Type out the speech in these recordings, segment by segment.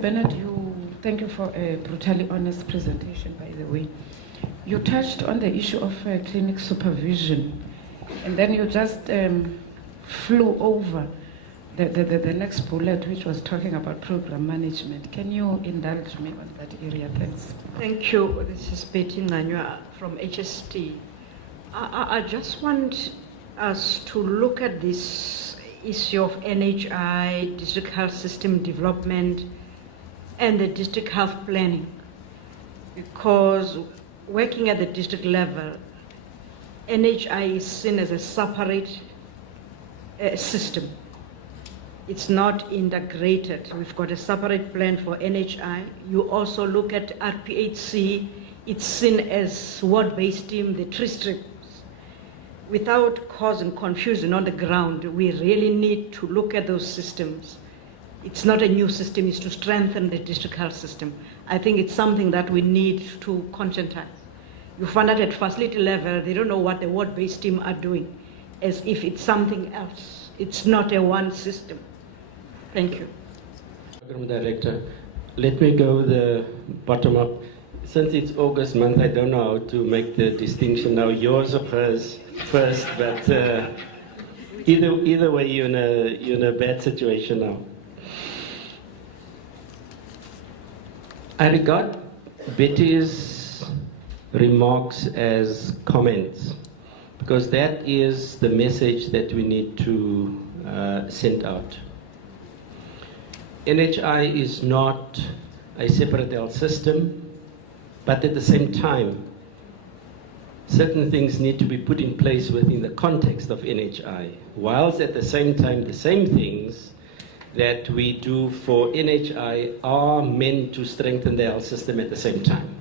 Bernard, thank you for a brutally honest presentation, by the way. You touched on the issue of clinic supervision, and then you just flew over the next bullet, which was talking about program management. Can you indulge me on that area? Thanks. Thank you. This is Betty Nanywa from HST. I just want us to look at this issue of NHI, district health system development, and the district health planning. Because working at the district level, NHI is seen as a separate system. It's not integrated. We've got a separate plan for NHI. You also look at RPHC, it's seen as ward-based team, the tree strips. Without causing confusion on the ground, we really need to look at those systems. It's not a new system, it's to strengthen the district health system. I think it's something that we need to conscientize. You find that at facility level, they don't know what the ward-based team are doing, as if it's something else. It's not a one system. Thank you. Program Director, let me go the bottom up. Since it's August month, I don't know how to make the distinction now, yours or hers first, but either way, you're in a bad situation now. I regard Betty's remarks as comments, because that is the message that we need to send out. NHI is not a separate health system, but at the same time, certain things need to be put in place within the context of NHI, whilst at the same time, the same things that we do for NHI are meant to strengthen the health system at the same time.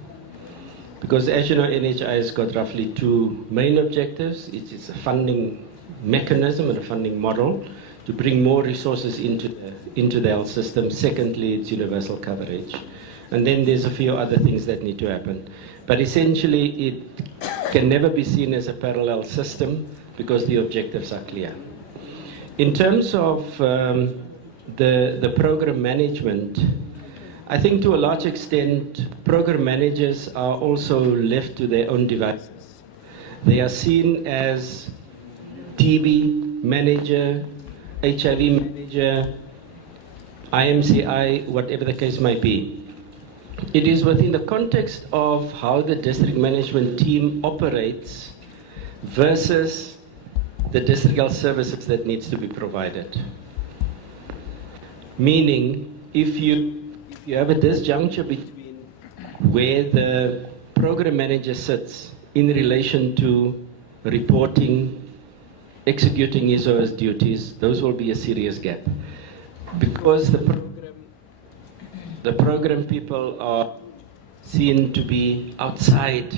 Because as you know, NHI has got roughly two main objectives. It's a funding mechanism and a funding model to bring more resources into the health system. Secondly, it's universal coverage. And then there's a few other things that need to happen. But essentially, it can never be seen as a parallel system because the objectives are clear. In terms of the program management, I think to a large extent, program managers are also left to their own devices. They are seen as TB manager, HIV manager, IMCI, whatever the case might be. It is within the context of how the district management team operates versus the district health services that needs to be provided. Meaning, if you have a disjuncture between where the program manager sits in relation to reporting, executing his or her duties, those will be a serious gap. Because the program people are seen to be outside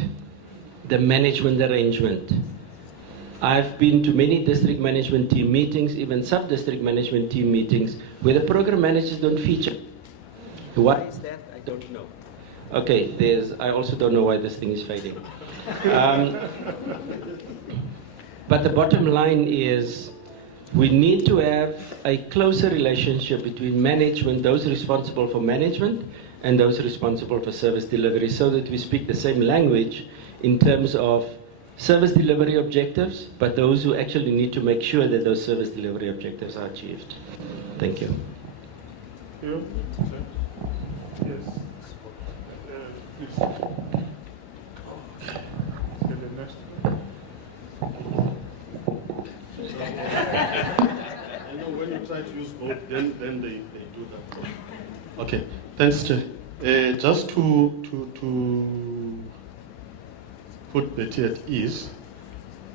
the management arrangement. I've been to many district management team meetings, even sub-district management team meetings, where the program managers don't feature. Why is that? I don't know. Okay, I also don't know why this thing is fading. But the bottom line is, we need to have a closer relationship between management, those responsible for management, and those responsible for service delivery, so that we speak the same language in terms of service delivery objectives, but those who actually need to make sure that those service delivery objectives are achieved. Thank you. You? Yes. Please. I know when you try to use both, then they do that. Okay, thanks, Chair. Just to put Betty at ease,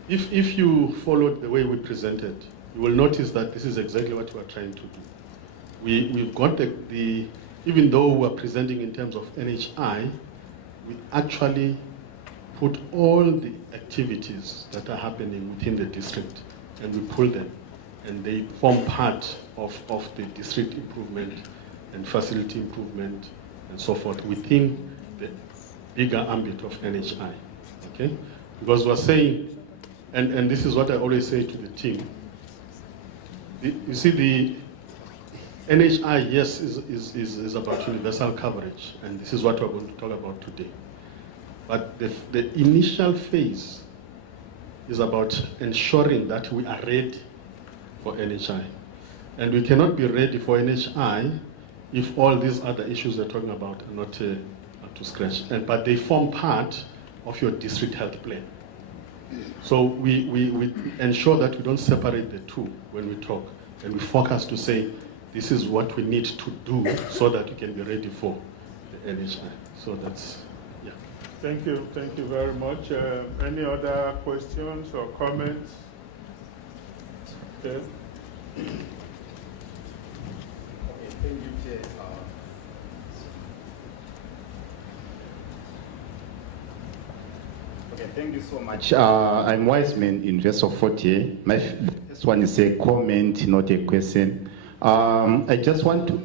if you followed the way we presented, you will notice that this is exactly what we are trying to do. We've got even though we are presenting in terms of NHI, we actually put all the activities that are happening within the district, and we pull them, and they form part of the district improvement and facility improvement and so forth within the bigger ambit of NHI. Okay? Because we're saying, and this is what I always say to the team, you see NHI, yes, is about universal coverage, and this is what we're going to talk about today. But the initial phase is about ensuring that we are ready for NHI. And we cannot be ready for NHI if all these other issues we're talking about are not up to scratch. But they form part of your district health plan. So we ensure that we don't separate the two when we talk, and we focus to say, this is what we need to do so that we can be ready for the NHI. So that's, yeah. Thank you very much. Any other questions or comments? Okay. Okay, thank you, Chair. Okay, thank you so much. I'm Wiseman, investor 40. My first one is a comment, not a question. I just want to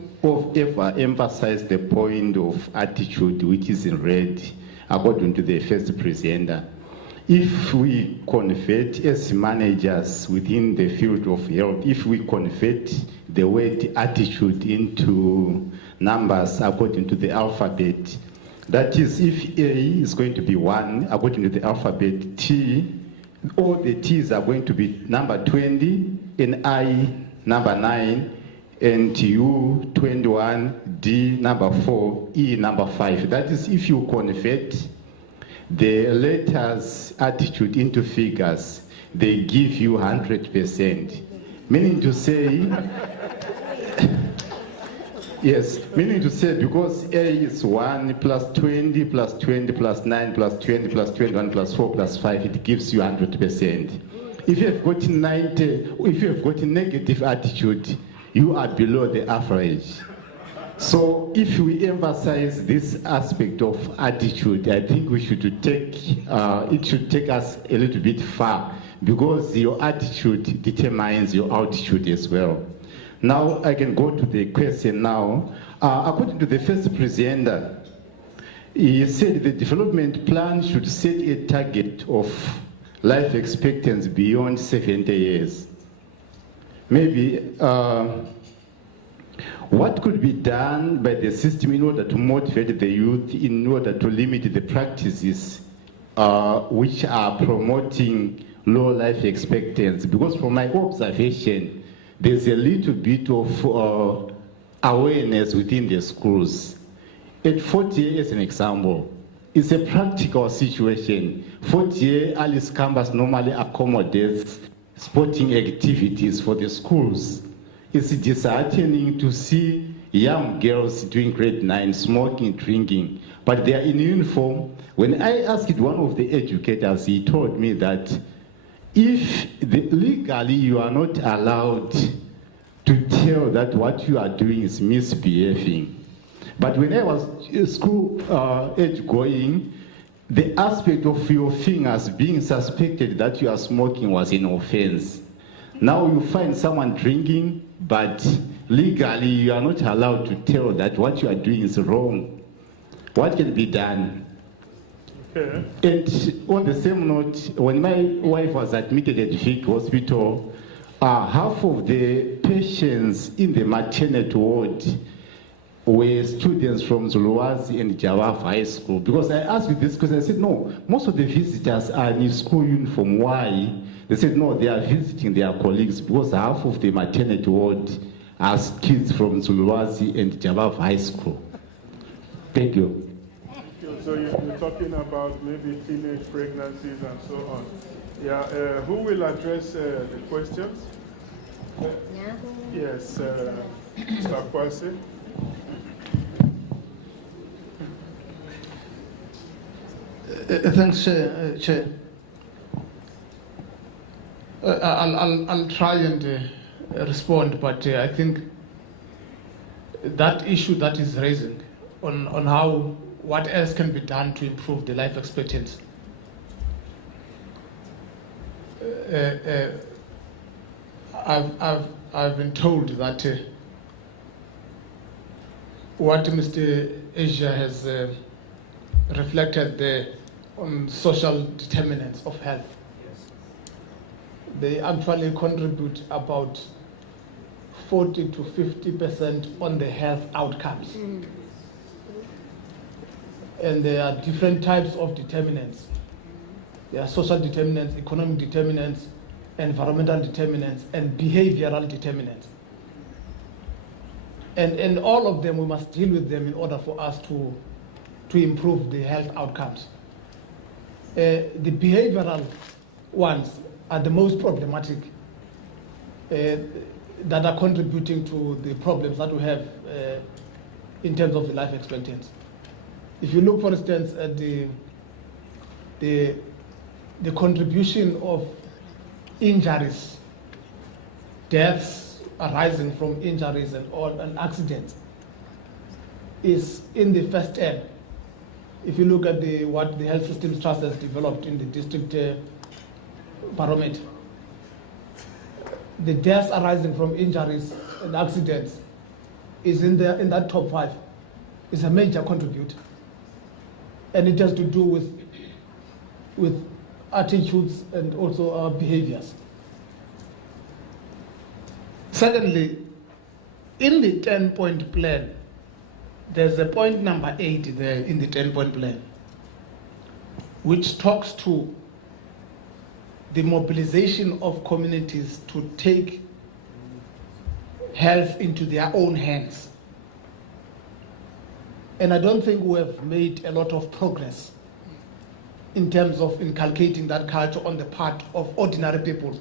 emphasize the point of attitude, which is in red, according to the first presenter. If we convert as managers within the field of health, if we convert the word attitude into numbers according to the alphabet, that is, if A is going to be 1, according to the alphabet, T, all the T's are going to be number 20, and I, number 9, and U, 21, D, number 4, E, number 5. That is, if you convert the letters attitude into figures, they give you 100%. Meaning to say, yes, meaning to say because A is 1 plus 20 plus 20 plus 9 plus 20 plus 21 plus 4 plus 5, it gives you 100%. If you have got 90, if you have got a negative attitude, you are below the average. So if we emphasize this aspect of attitude, I think we should take, it should take us a little bit far, because your attitude determines your altitude as well. Now I can go to the question now. According to the first presenter, he said the development plan should set a target of life expectancy beyond 70 years. Maybe what could be done by the system in order to motivate the youth, in order to limit the practices which are promoting low life expectancy? Because from my observation, there's a little bit of awareness within the schools. At 40 as an example, it's a practical situation. 40 Alice Campus normally accommodates sporting activities for the schools. It's disheartening to see young girls doing grade 9, smoking, drinking, but they are in uniform. When I asked one of the educators, he told me that if legally you are not allowed to tell that what you are doing is misbehaving. But when I was school age going, the aspect of your fingers being suspected that you are smoking was an offense. Now you find someone drinking, but legally you are not allowed to tell that what you are doing is wrong. What can be done? Okay. And on the same note, when my wife was admitted at Vic Hospital, half of the patients in the maternity ward were students from Zuluazi and Jawaf High School. Because I asked you this because I said, no, most of the visitors are in school uniform. Why? They said, no, they are visiting their colleagues because half of the maternity ward are kids from Zuluazi and Jawaf High School. Thank you. So you're talking about maybe teenage pregnancies and so on. Yeah, who will address the questions? Yes, Mr. Kwasi. Thanks, Chair. I'll try and respond, but I think that issue that is raising on how what else can be done to improve the life expectancy. I've been told that what Mr. Asia has reflected there on social determinants of health. Yes. They actually contribute about 40 to 50% on the health outcomes. And there are different types of determinants. There are social determinants, economic determinants, environmental determinants, and behavioral determinants. And all of them, we must deal with them in order for us to improve the health outcomes. The behavioral ones are the most problematic, that are contributing to the problems that we have in terms of the life expectancy. If you look, for instance, at the contribution of injuries, deaths arising from injuries and accidents, is in the first 10. If you look at what the Health Systems Trust has developed in the district barometer, the deaths arising from injuries and accidents is in that top 5. It's a major contributor. And it has to do with attitudes and also our behaviors. Secondly, in the 10-point plan, there's a point number 8 there in the 10-point plan, which talks to the mobilization of communities to take health into their own hands. And I don't think we have made a lot of progress in terms of inculcating that culture on the part of ordinary people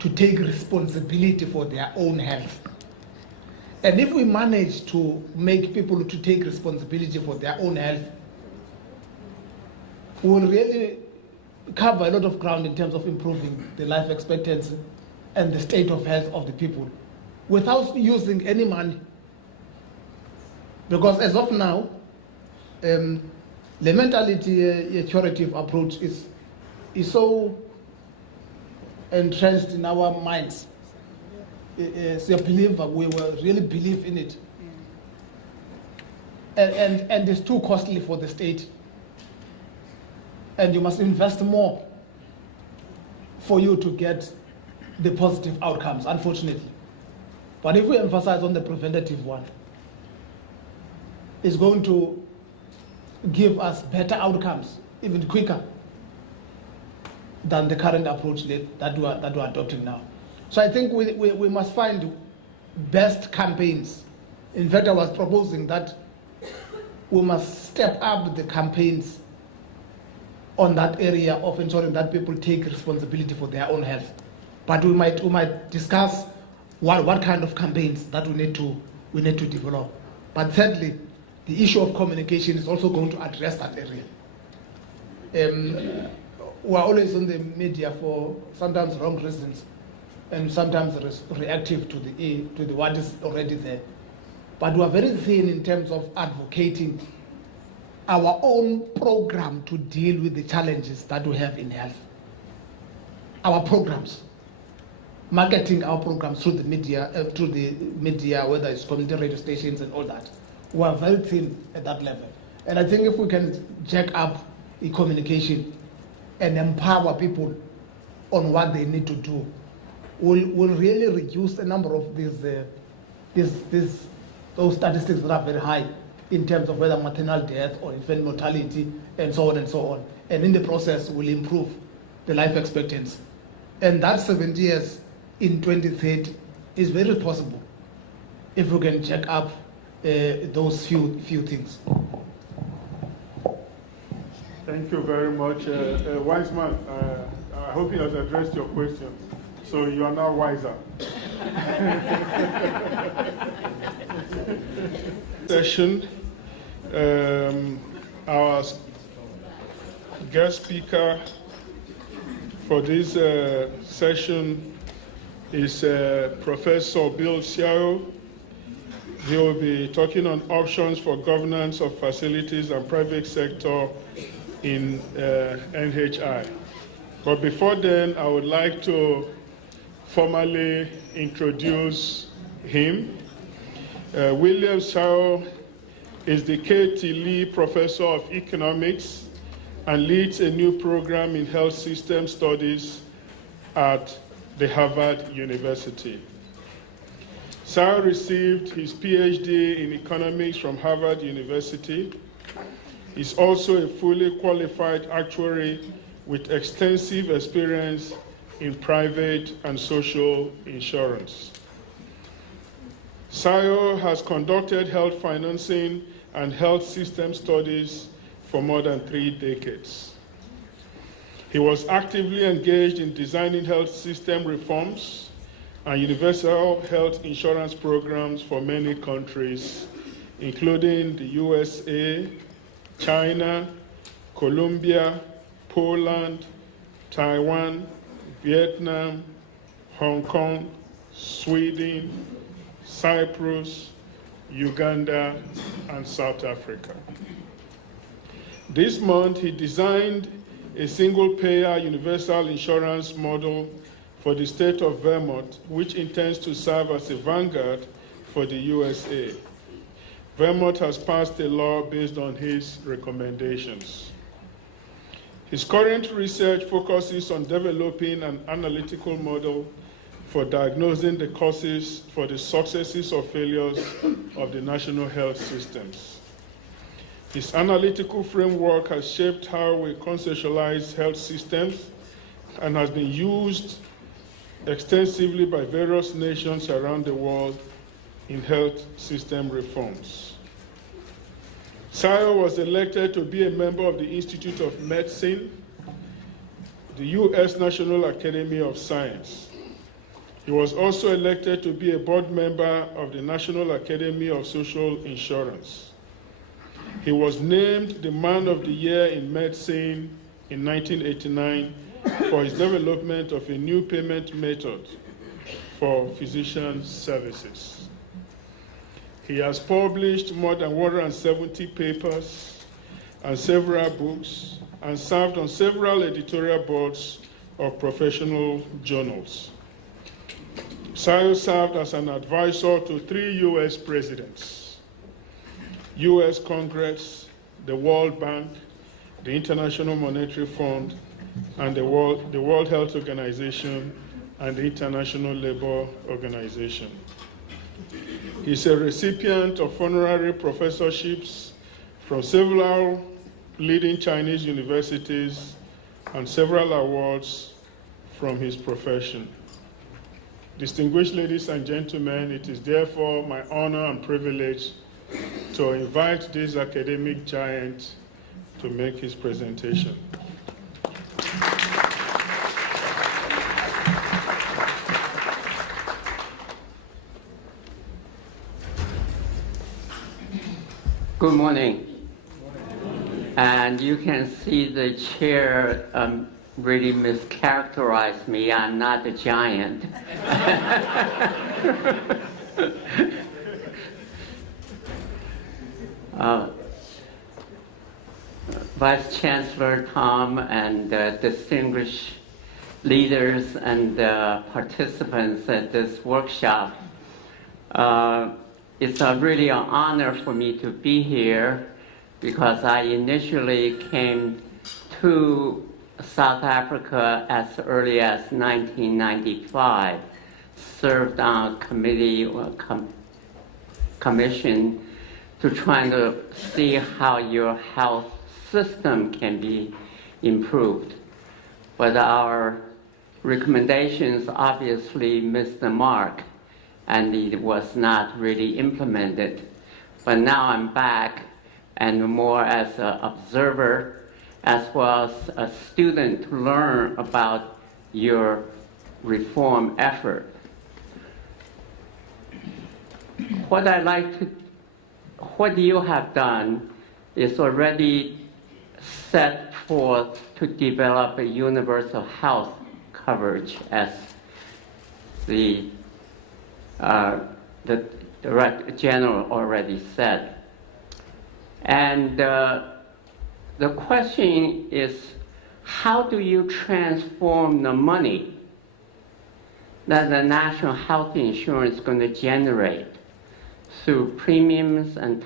to take responsibility for their own health. And if we manage to make people to take responsibility for their own health, we will really cover a lot of ground in terms of improving the life expectancy and the state of health of the people without using any money. Because as of now, the mentality, a curative approach is so entrenched in our minds. As a believer, we will really believe in it. And it's too costly for the state. And you must invest more for you to get the positive outcomes, unfortunately. But if we emphasize on the preventative one, it's going to give us better outcomes, even quicker than the current approach that we're adopting now. So I think we must find best campaigns. In fact, I was proposing that we must step up the campaigns on that area of ensuring that people take responsibility for their own health. But we might discuss what kind of campaigns that we need to develop. But thirdly, the issue of communication is also going to address that area. We're always in the media for sometimes wrong reasons, and sometimes reactive to the what is already there. But we are very thin in terms of advocating our own program to deal with the challenges that we have in health. Our programs, marketing our programs through the media, whether it's community radio stations and all that. We are very thin at that level. And I think if we can jack up the communication and empower people on what they need to do, we'll really reduce the number of those statistics that are very high in terms of whether maternal death or infant mortality and so on and so on. And in the process, will improve the life expectancy. And that 70 years in 2030 is very possible if we can check up those few things. Thank you very much. Wise man, I hope he has addressed your question. So you are now wiser. Session. Our guest speaker for this session is Professor Bill Siaro. He will be talking on options for governance of facilities and private sector in NHI. But before then, I would like to formally introduce him. William Siaro is the KT Lee Professor of Economics and leads a new program in health system studies at the Harvard University. Sayo received his PhD in economics from Harvard University. He's also a fully qualified actuary with extensive experience in private and social insurance. Sayo has conducted health financing and health system studies for more than 3 decades. He was actively engaged in designing health system reforms and universal health insurance programs for many countries, including the USA, China, Colombia, Poland, Taiwan, Vietnam, Hong Kong, Sweden, Cyprus, Uganda, and South Africa. This month, he designed a single-payer universal insurance model for the state of Vermont, which intends to serve as a vanguard for the USA. Vermont has passed a law based on his recommendations. His current research focuses on developing an analytical model for diagnosing the causes for the successes or failures of the national health systems. His analytical framework has shaped how we conceptualize health systems and has been used extensively by various nations around the world in health system reforms. Sayo was elected to be a member of the Institute of Medicine, the U.S. National Academy of Science. He was also elected to be a board member of the National Academy of Social Insurance. He was named the Man of the Year in Medicine in 1989 for his development of a new payment method for physician services. He has published more than 170 papers and several books, and served on several editorial boards of professional journals. Sayo served as an advisor to 3 U.S. presidents: U.S. Congress, the World Bank, the International Monetary Fund, and the World Health Organization and the International Labour Organization. He's a recipient of honorary professorships from several leading Chinese universities and several awards from his profession. Distinguished ladies and gentlemen, it is therefore my honor and privilege to invite this academic giant to make his presentation. Good morning. And you can see the chair really mischaracterized me. I'm not a giant. Vice Chancellor Tom and distinguished leaders and participants at this workshop, it's really an honor for me to be here because I initially came to South Africa as early as 1995, served on a committee or commission to try to see how your health system can be improved. But our recommendations obviously missed the mark, and it was not really implemented. But now I'm back, and more as an observer, as well as a student to learn about your reform effort. What you have done is already set forth to develop a universal health coverage, as the Director General already said. And the question is, how do you transform the money that the national health insurance is going to generate through premiums and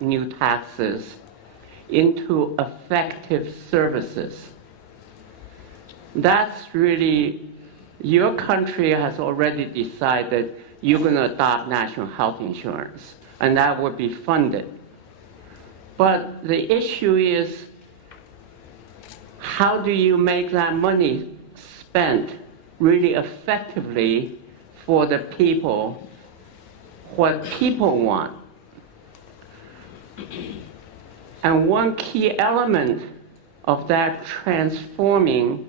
new taxes into effective services? That's really, your country has already decided you're going to adopt national health insurance, and that would be funded. But the issue is, how do you make that money spent really effectively for the people, what people want? And one key element of that transforming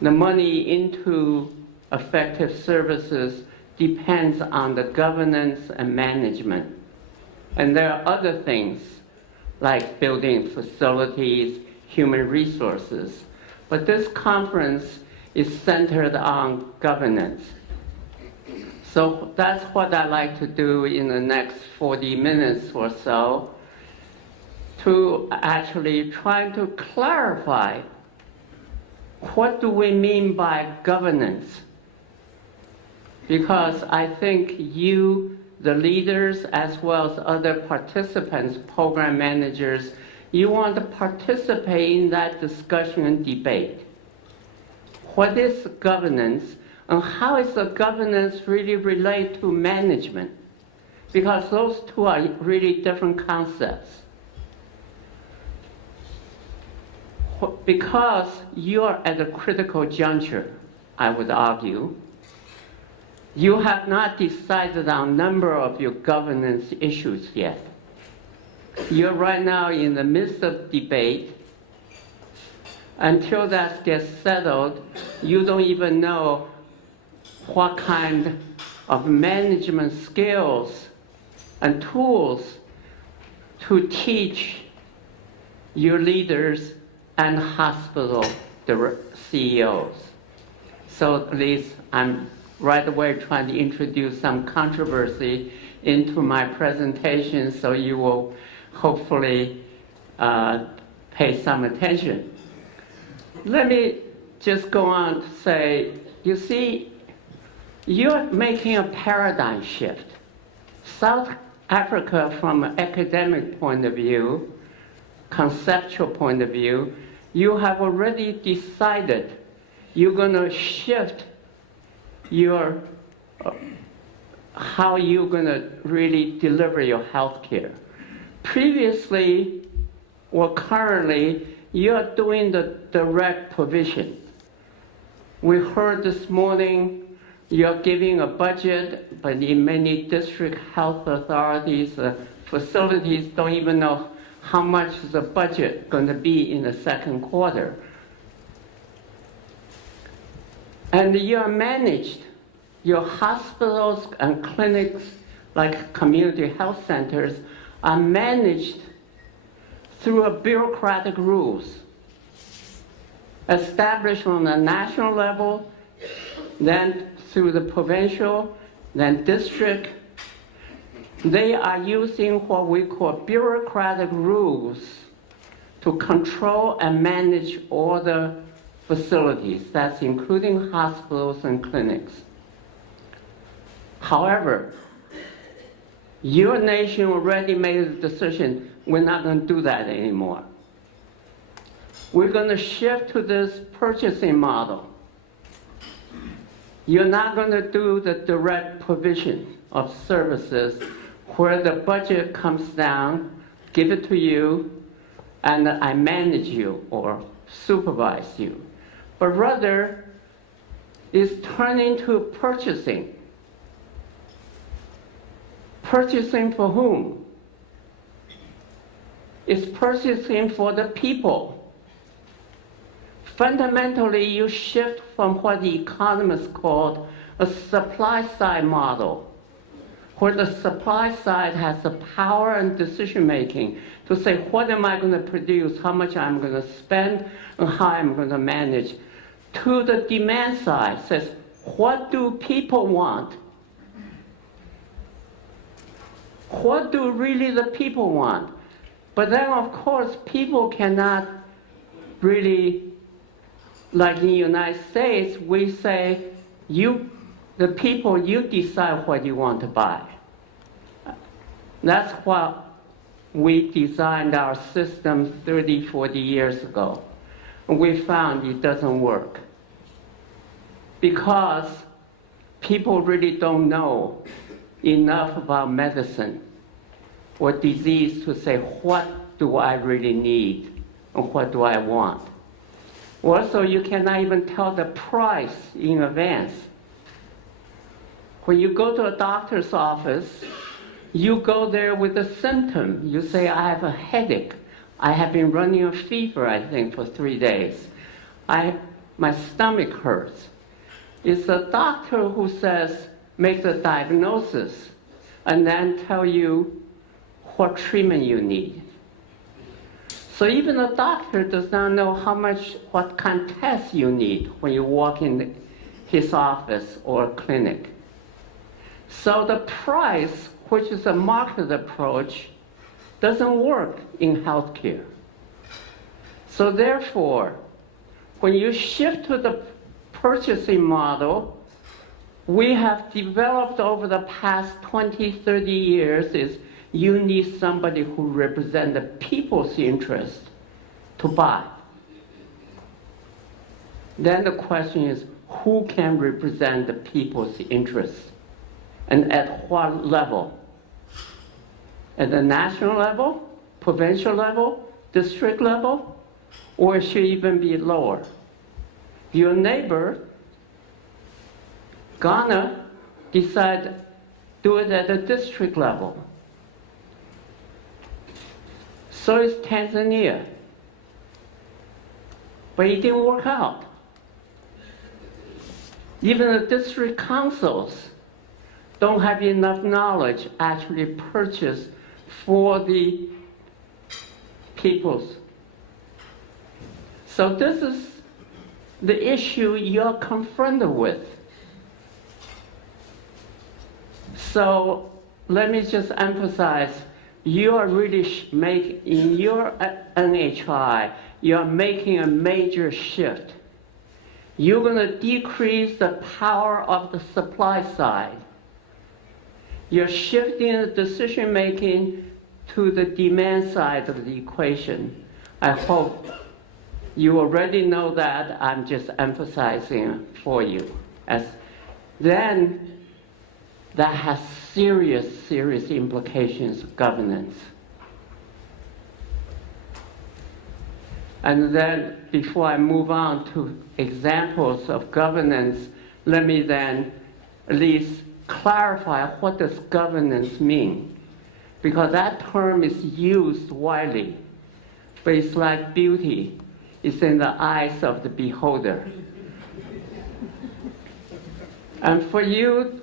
the money into effective services depends on the governance and management. And there are other things like building facilities, human resources. But this conference is centered on governance. So that's what I'd like to do in the next 40 minutes or so, to actually try to clarify what do we mean by governance. Because I think you, the leaders, as well as other participants, program managers, you want to participate in that discussion and debate. What is governance, and how is the governance really relate to management? Because those two are really different concepts. Because you're at a critical juncture, I would argue, you have not decided on a number of your governance issues yet. You're right now in the midst of debate. Until that gets settled, you don't even know what kind of management skills and tools to teach your leaders and hospital CEOs. So at least I'm right away trying to introduce some controversy into my presentation, so you will hopefully pay some attention. Let me just go on to say, you see, you're making a paradigm shift. South Africa, from an academic point of view, conceptual point of view, you have already decided you're going to shift your how you're going to really deliver your health care. Previously, or currently, you're doing the direct provision. We heard this morning you're giving a budget, but in many district health authorities, facilities don't even know how much is the budget going to be in the second quarter. And you're managed. Your hospitals and clinics, like community health centers, are managed through a bureaucratic rules established on the national level, then through the provincial, then district. They are using what we call bureaucratic rules to control and manage all the facilities. That's including hospitals and clinics. However, your nation already made a decision, we're not going to do that anymore. We're going to shift to this purchasing model. You're not going to do the direct provision of services where the budget comes down, give it to you, and I manage you or supervise you. But rather, it's turning to purchasing. Purchasing for whom? It's purchasing for the people. Fundamentally, you shift from what the economists called a supply-side model, where the supply side has the power and decision-making to say, what am I going to produce, how much I'm going to spend, and how I'm going to manage, to the demand side, says, what do people want? What do really the people want? But then, of course, people cannot really, like in the United States, we say, the people, you decide what you want to buy. That's what we designed our system 30, 40 years ago. And we found it doesn't work. Because people really don't know enough about medicine or disease to say, what do I really need and what do I want? Also, you cannot even tell the price in advance. When you go to a doctor's office, you go there with a symptom. You say, I have a headache. I have been running a fever, I think, for 3 days. My stomach hurts. It's the doctor who says, make the diagnosis, and then tell you what treatment you need. So even the doctor does not know what kind of test you need when you walk in his office or clinic. So the price, which is a market approach, doesn't work in healthcare. So therefore, when you shift to the purchasing model, we have developed over the past 20, 30 years is you need somebody who represents the people's interest to buy. Then the question is, who can represent the people's interest? And at what level? At the national level, provincial level, district level, or it should even be lower? Your neighbor, Ghana, decided do it at the district level. So is Tanzania. But it didn't work out. Even the district councils don't have enough knowledge actually purchase for the peoples. So this is the issue you're confronted with. So let me just emphasize, you are really in your NHI, you're making a major shift. You're going to decrease the power of the supply side. You're shifting the decision making to the demand side of the equation. I hope you already know that. I'm just emphasizing for you. Then that has serious, serious implications of governance. And then before I move on to examples of governance, let me then at least clarify what does governance mean. Because that term is used widely, but it's like beauty. It's in the eyes of the beholder. And for you,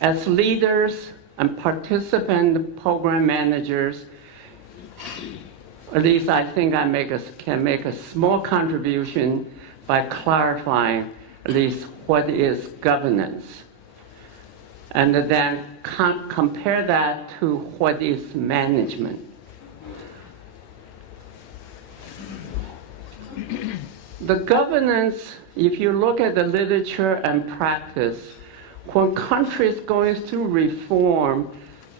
as leaders and participant program managers, at least I think I can make a small contribution by clarifying at least what is governance. And then compare that to what is management. The governance, if you look at the literature and practice, when countries going through reform,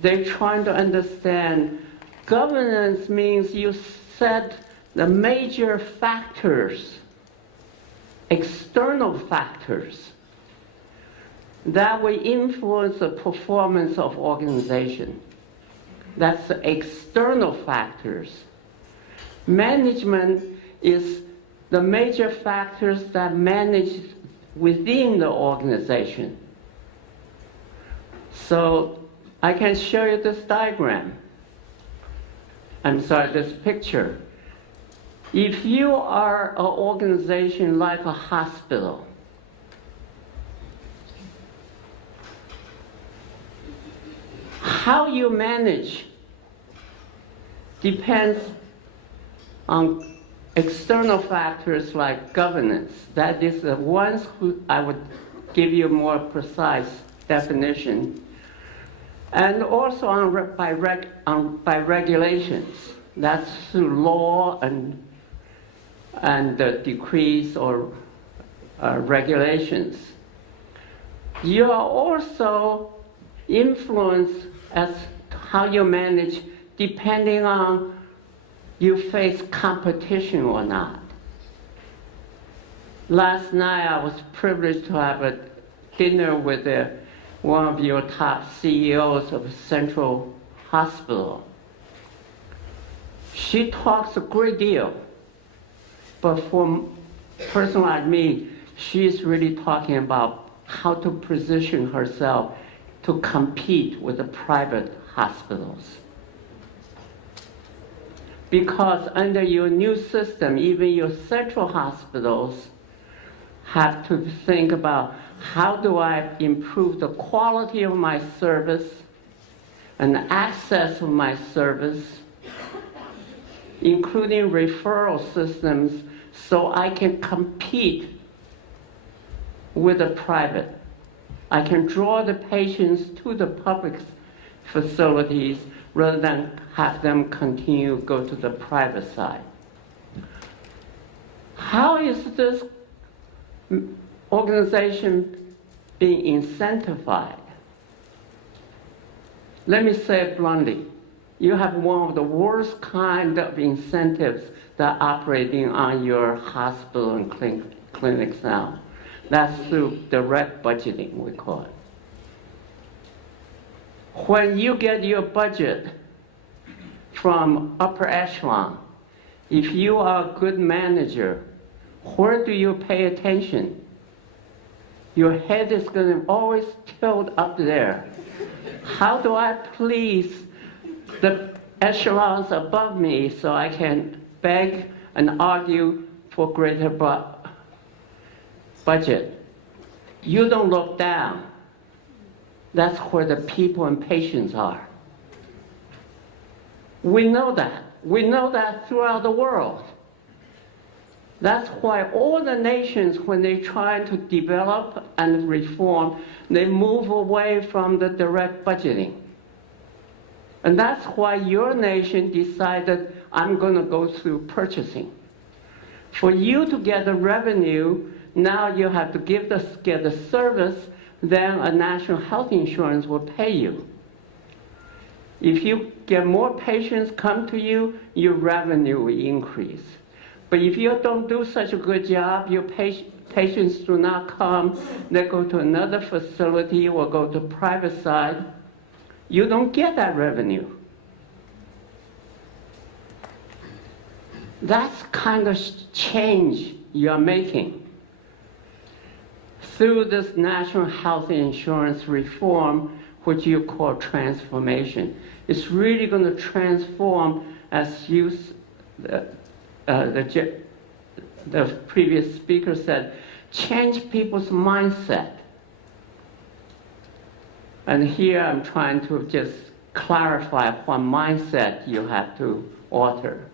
they're trying to understand governance means you set the major factors, external factors, that will influence the performance of organization. That's the external factors. Management is the major factors that manage within the organization. So I can show you this diagram. This picture. If you are an organization like a hospital, how you manage depends on external factors like governance. That is the ones who I would give you a more precise definition. And also by regulations. That's through law and decrees or regulations. You are also influenced as how you manage depending on you face competition or not. Last night I was privileged to have a dinner with one of your top CEOs of Central Hospital. She talks a great deal, but for a person like me, she's really talking about how to position herself to compete with the private hospitals. Because under your new system, even your central hospitals have to think about how do I improve the quality of my service and access of my service, including referral systems, so I can compete with the private. I can draw the patients to the public facilities rather than have them continue to go to the private side. How is this organization being incentivized? Let me say it bluntly. You have one of the worst kind of incentives that are operating on your hospital and clinics now. That's through direct budgeting, we call it. When you get your budget from upper echelon, if you are a good manager, where do you pay attention? Your head is going to always tilt up there. How do I please the echelons above me so I can beg and argue for greater budget? You don't look down. That's where the people and patients are. We know that. We know that throughout the world. That's why all the nations, when they try to develop and reform, they move away from the direct budgeting. And that's why your nation decided, I'm going to go through purchasing. For you to get the revenue, now you have to get the service, then a national health insurance will pay you. If you get more patients come to you, your revenue will increase. But if you don't do such a good job, your patients do not come, they go to another facility or go to private side, you don't get that revenue. That's kind of change you're making. Through this national health insurance reform, which you call transformation. It's really going to transform, as the previous speaker said, change people's mindset. And here I'm trying to just clarify what mindset you have to alter.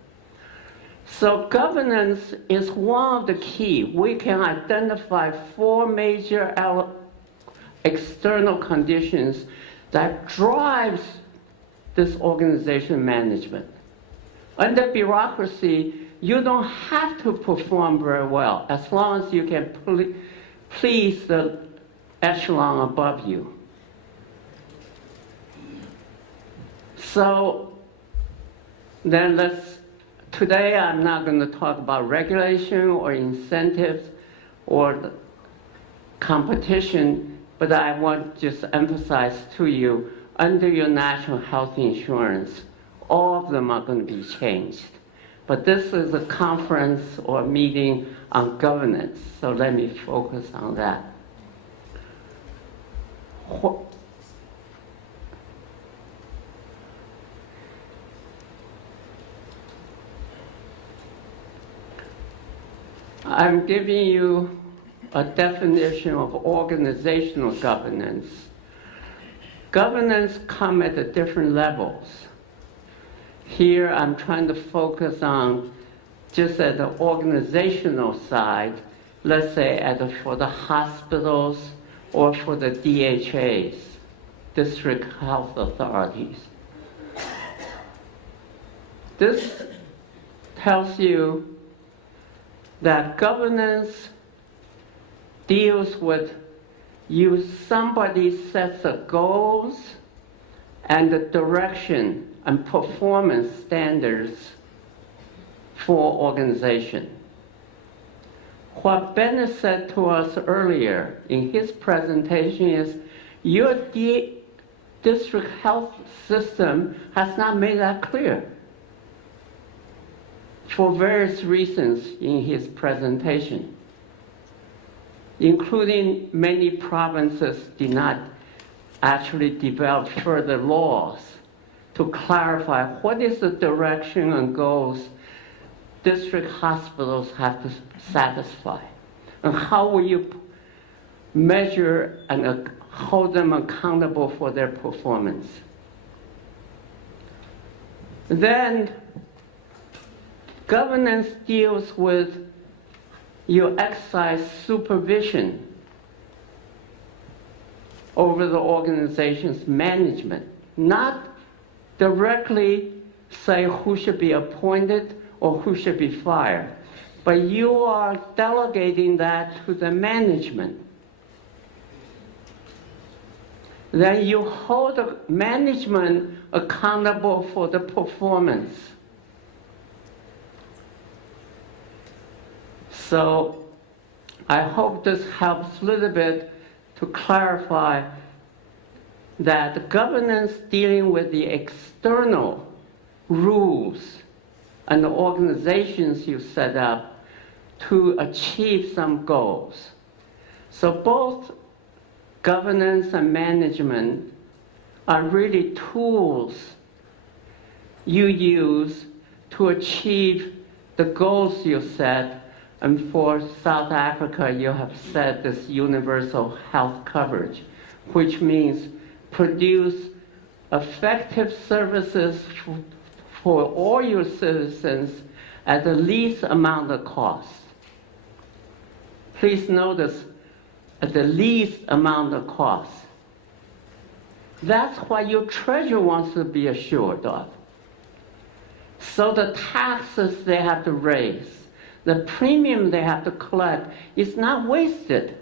So governance is one of the key. We can identify 4 major external conditions that drives this organization management. Under bureaucracy, you don't have to perform very well as long as you can please the echelon above you. So then today I'm not going to talk about regulation or incentives or competition, but I want to just emphasize to you, under your national health insurance, all of them are going to be changed. But this is a conference or meeting on governance, so let me focus on that. I'm giving you a definition of organizational governance. Governance comes at different levels. Here I'm trying to focus on just at the organizational side, let's say for the hospitals or for the DHAs, district health authorities. This tells you that governance deals with somebody sets the goals and the direction and performance standards for organization. what Bennett said to us earlier in his presentation is your district health system has not made that clear for various reasons in his presentation, including many provinces did not actually develop further laws to clarify what is the direction and goals district hospitals have to satisfy, and how will you measure and hold them accountable for their performance. Then governance deals with your exercise supervision over the organization's management, not directly say who should be appointed or who should be fired, but you are delegating that to the management. Then you hold the management accountable for the performance. So I hope this helps a little bit to clarify that the governance dealing with the external rules and the organizations you set up to achieve some goals. So both governance and management are really tools you use to achieve the goals you set. And for South Africa, you have set this universal health coverage, which means produce effective services for all your citizens at the least amount of cost. Please notice, at the least amount of cost. That's what your treasurer wants to be assured of. So the taxes they have to raise, the premium they have to collect is not wasted.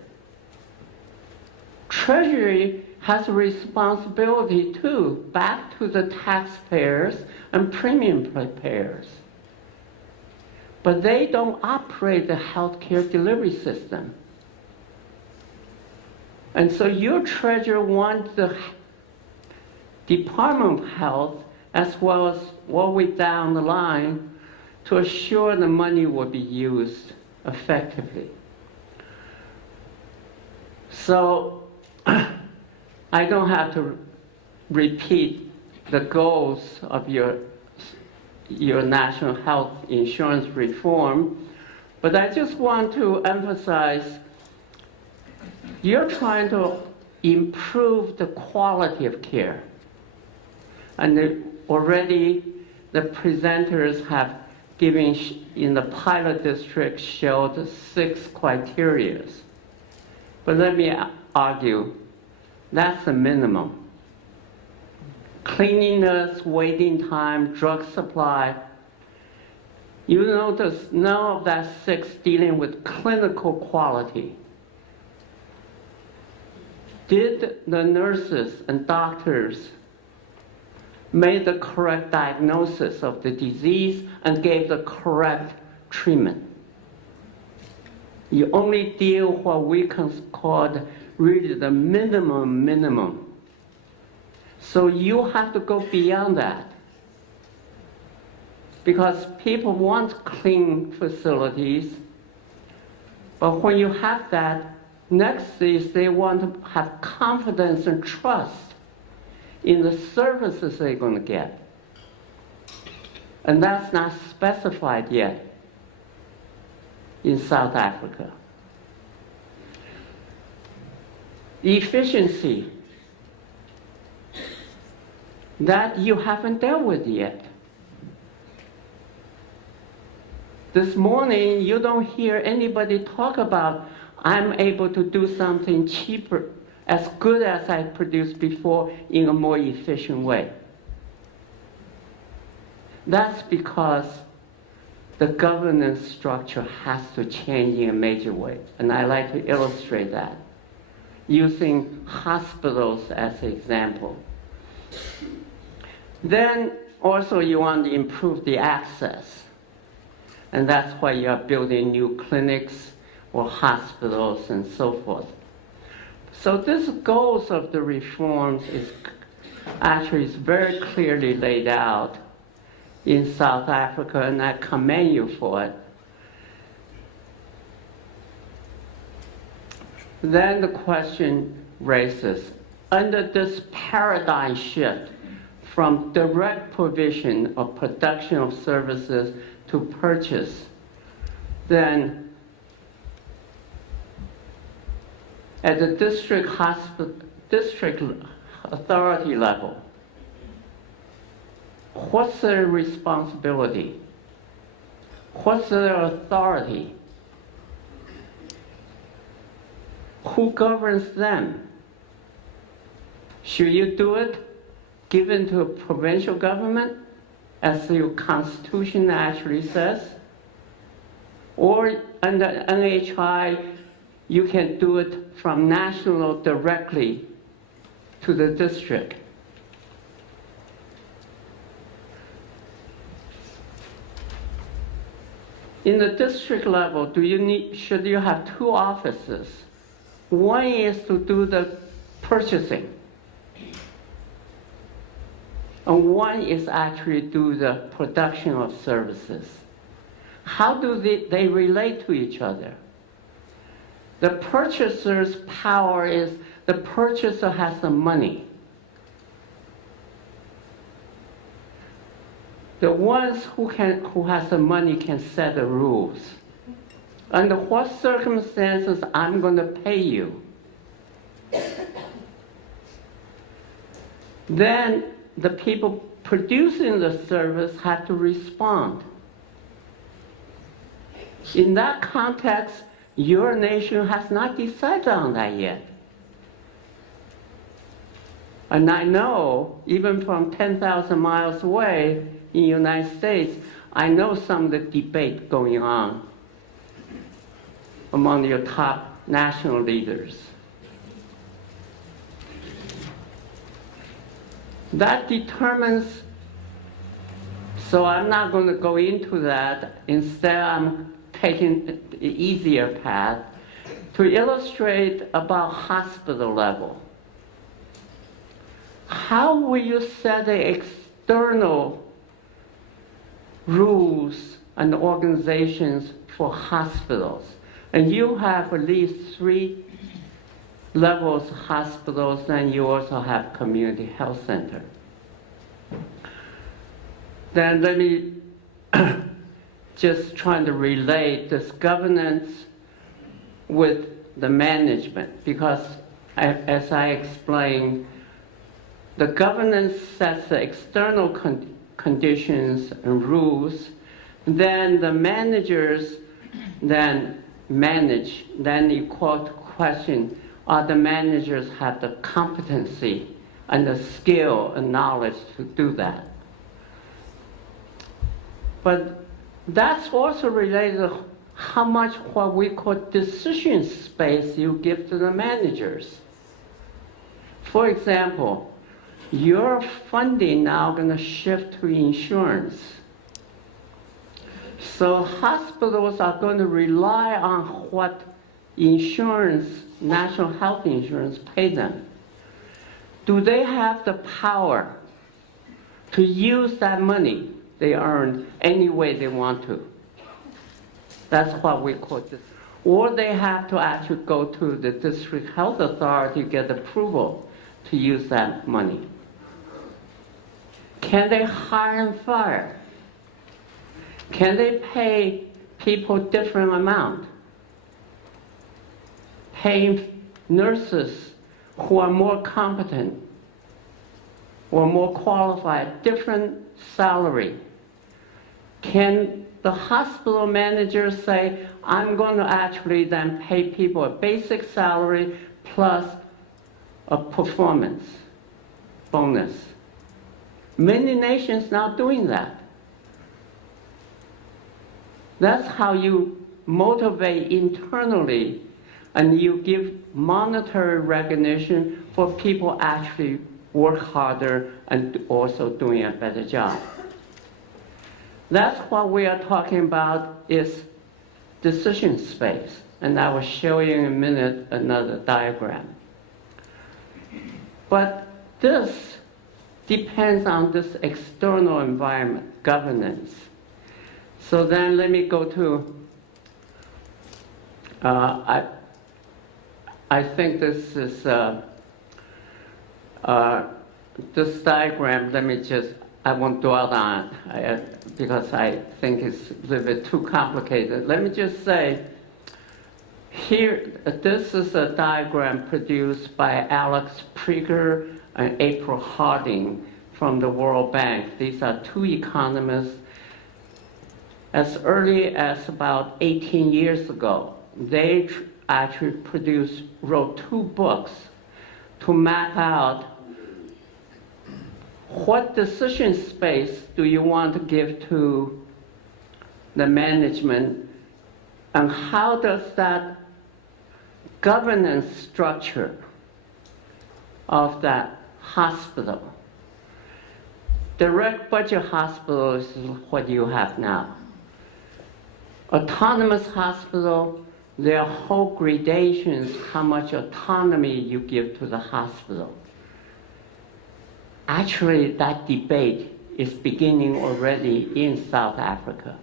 Treasury has a responsibility too, back to the taxpayers and premium payers. But they don't operate the healthcare delivery system. And so your treasurer wants the Department of Health, as well as all the way down the line, to assure the money will be used effectively. So I don't have to repeat the goals of your national health insurance reform, but I just want to emphasize you're trying to improve the quality of care. And already the presenters have given, in the pilot district, showed 6 criteria. But let me argue, that's the minimum. Cleanliness, waiting time, drug supply. You notice none of that 6 dealing with clinical quality. Did the nurses and doctors make the correct diagnosis of the disease and gave the correct treatment? You only deal what we call really the minimum. So you have to go beyond that. Because people want clean facilities, but when you have that, next is they want to have confidence and trust in the services they're going to get. And that's not specified yet in South Africa. Efficiency, that you haven't dealt with yet. This morning, you don't hear anybody talk about, I'm able to do something cheaper, as good as I produced before, in a more efficient way. That's because the governance structure has to change in a major way. And I like to illustrate that, using hospitals as an example. Then also you want to improve the access. And that's why you are building new clinics or hospitals and so forth. So this goals of the reforms is very clearly laid out in South Africa, and I commend you for it. Then the question raises, under this paradigm shift from direct provision of production of services to purchase, then at the district authority level, what's their responsibility? What's their authority? Who governs them? Should you do it given to a provincial government, as your constitution actually says? Or under NHI, you can do it from national directly to the district. In the district level, should you have two offices? One is to do the purchasing, and one is actually do the production of services. How do they relate to each other? The purchaser's power is the purchaser has the money. The ones who has the money can set the rules. Under what circumstances I'm going to pay you. Then the people producing the service have to respond. In that context, your nation has not decided on that yet. And I know, even from 10,000 miles away in the United States, I know some of the debate going on among your top national leaders. That determines, so I'm not going to go into that. Instead, I'm taking the easier path to illustrate about hospital level. How will you set the external rules and organizations for hospitals? And you have at least 3 levels of hospitals, then you also have community health center. Then let me just try to relate this governance with the management, because as I explained, the governance sets the external conditions and rules, then the managers then manage. Then you call the question, are the managers have the competency and the skill and knowledge to do that? But that's also related to how much what we call decision space you give to the managers. For example, your funding now going to shift to insurance. So hospitals are going to rely on what insurance, national health insurance, pay them. Do they have the power to use that money they earn any way they want to? That's what we call this. Or they have to actually go to the district health authority to get approval to use that money. Can they hire and fire? Can they pay people different amount? Paying nurses who are more competent or more qualified, different salary. Can the hospital manager say, I'm going to actually then pay people a basic salary plus a performance bonus? Many nations now doing that. That's how you motivate internally, and you give monetary recognition for people actually work harder and also doing a better job. That's what we are talking about is decision space. and I will show you in a minute another diagram. But this depends on this external environment, governance. So then let me go to, I think this is, this diagram, let me just, I won't dwell on it because I think it's a little bit too complicated. Let me just say, here, this is a diagram produced by Alex Prieger and April Harding from the World Bank. These are two economists. As early as about 18 years ago, they actually wrote 2 books to map out what decision space do you want to give to the management, and how does that governance structure of that hospital, direct budget hospital is what you have now. Autonomous hospital, there are whole gradations how much autonomy you give to the hospital. Actually, that debate is beginning already in South Africa.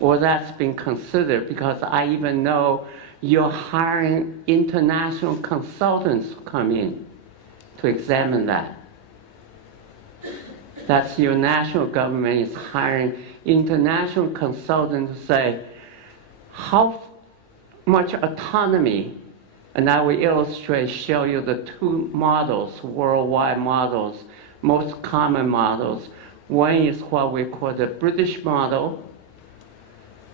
Or that's been considered, because I even know you're hiring international consultants to come in to examine that. That's your national government is hiring international consultants to say, how much autonomy, and I will illustrate, show you the 2 models, worldwide models, most common models. One is what we call the British model,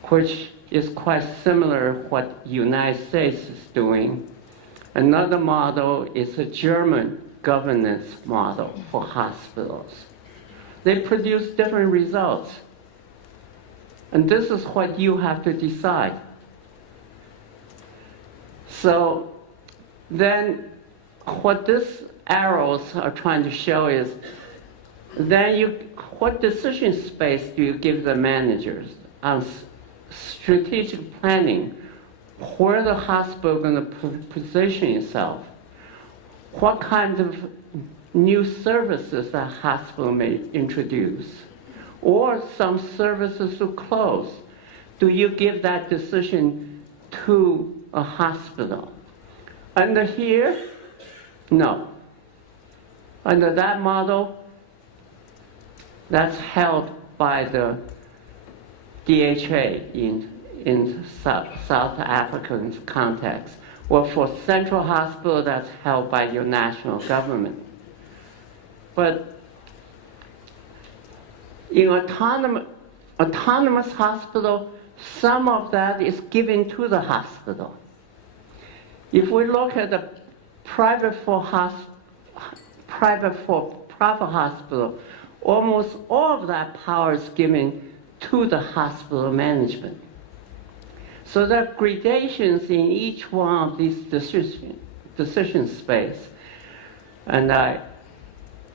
which is quite similar to what the United States is doing. Another model is a German governance model for hospitals. They produce different results. And this is what you have to decide. So then what these arrows are trying to show is, then what decision space do you give the managers on strategic planning, where the hospital is going to position itself, what kind of new services the hospital may introduce, or some services to close. Do you give that decision to a hospital? Under here, no. Under that model, that's held by the DHA in South African context. Well, for central hospital, that's held by your national government. But in autonomous hospital, some of that is given to the hospital. If we look at the private for-profit hospital, almost all of that power is given to the hospital management. So there are gradations in each one of these decision space. And I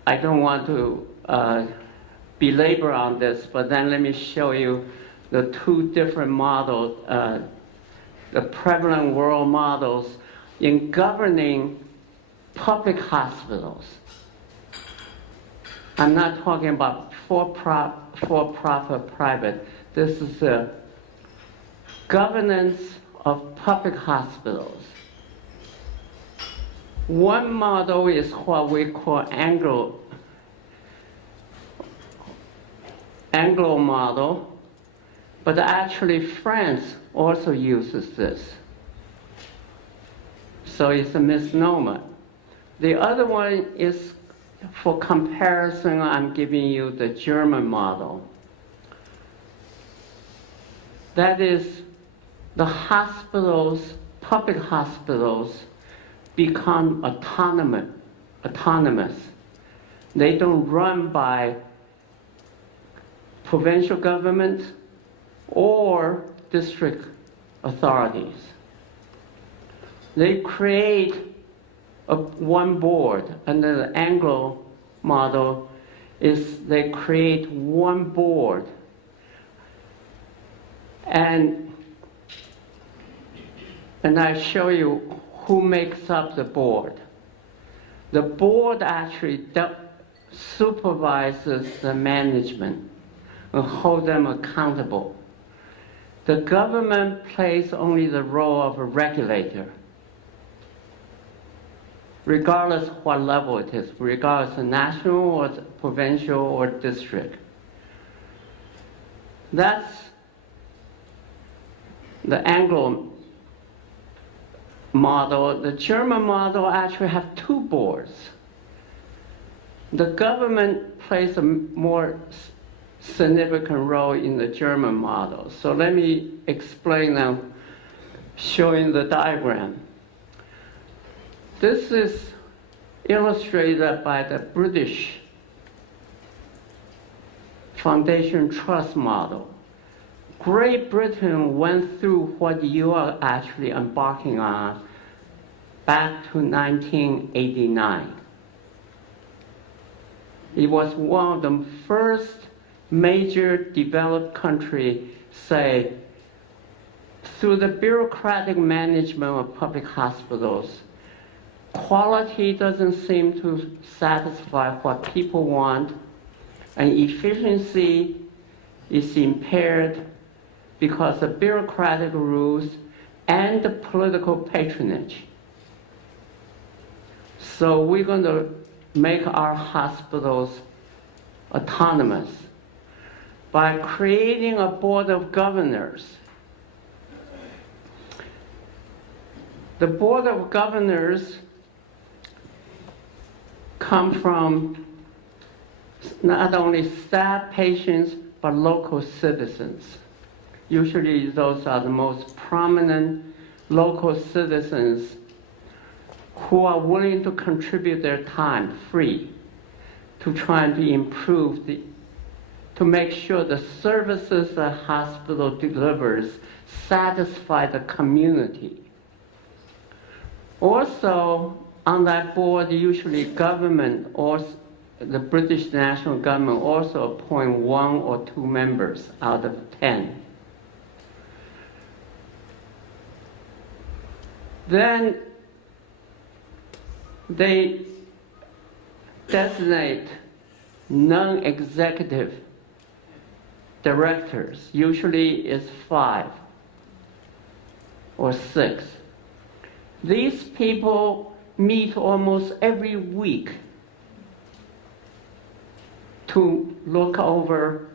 don't want to belabor on this, but then let me show you the 2 different models, the prevalent world models in governing public hospitals. I'm not talking about for-profit, private. This is the governance of public hospitals. One model is what we call Anglo model, but actually France also uses this. So it's a misnomer. The other one is, for comparison, I'm giving you the German model. That is, the hospitals, public hospitals, become autonomous. They don't run by provincial government or district authorities. They create one board. Under the Anglo model, they create one board. And and I show you who makes up the board. The board actually supervises the management and hold them accountable. The government plays only the role of a regulator, regardless of what level it is, regardless of national or provincial or district. That's the Anglo model. The German model actually have two boards. The government plays a more significant role in the German model. So let me explain now, showing the diagram. This is illustrated by the British Foundation Trust model. Great Britain went through what you are actually embarking on back to 1989. It was one of the first major developed country say, through the bureaucratic management of public hospitals, quality doesn't seem to satisfy what people want, and efficiency is impaired because of bureaucratic rules and the political patronage. So we're going to make our hospitals autonomous by creating a board of governors. The board of governors come from not only staff, patients, but local citizens. Usually those are the most prominent local citizens who are willing to contribute their time free to try to improve to make sure the services the hospital delivers satisfy the community. Also, on that board, usually government or the British national government also appoint 1 or 2 members out of 10. Then they designate non-executive directors. Usually it's 5 or 6. These people meet almost every week to look over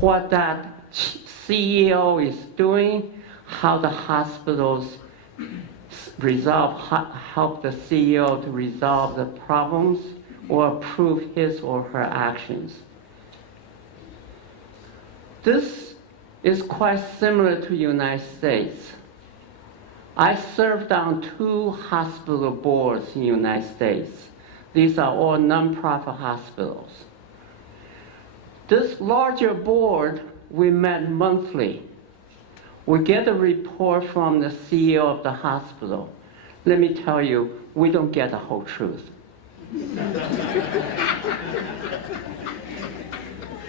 what that CEO is doing, how the hospitals help the CEO to resolve the problems or approve his or her actions. This is quite similar to the United States. I served on 2 hospital boards in the United States. These are all nonprofit hospitals. This larger board, we met monthly. We get a report from the CEO of the hospital. Let me tell you, we don't get the whole truth.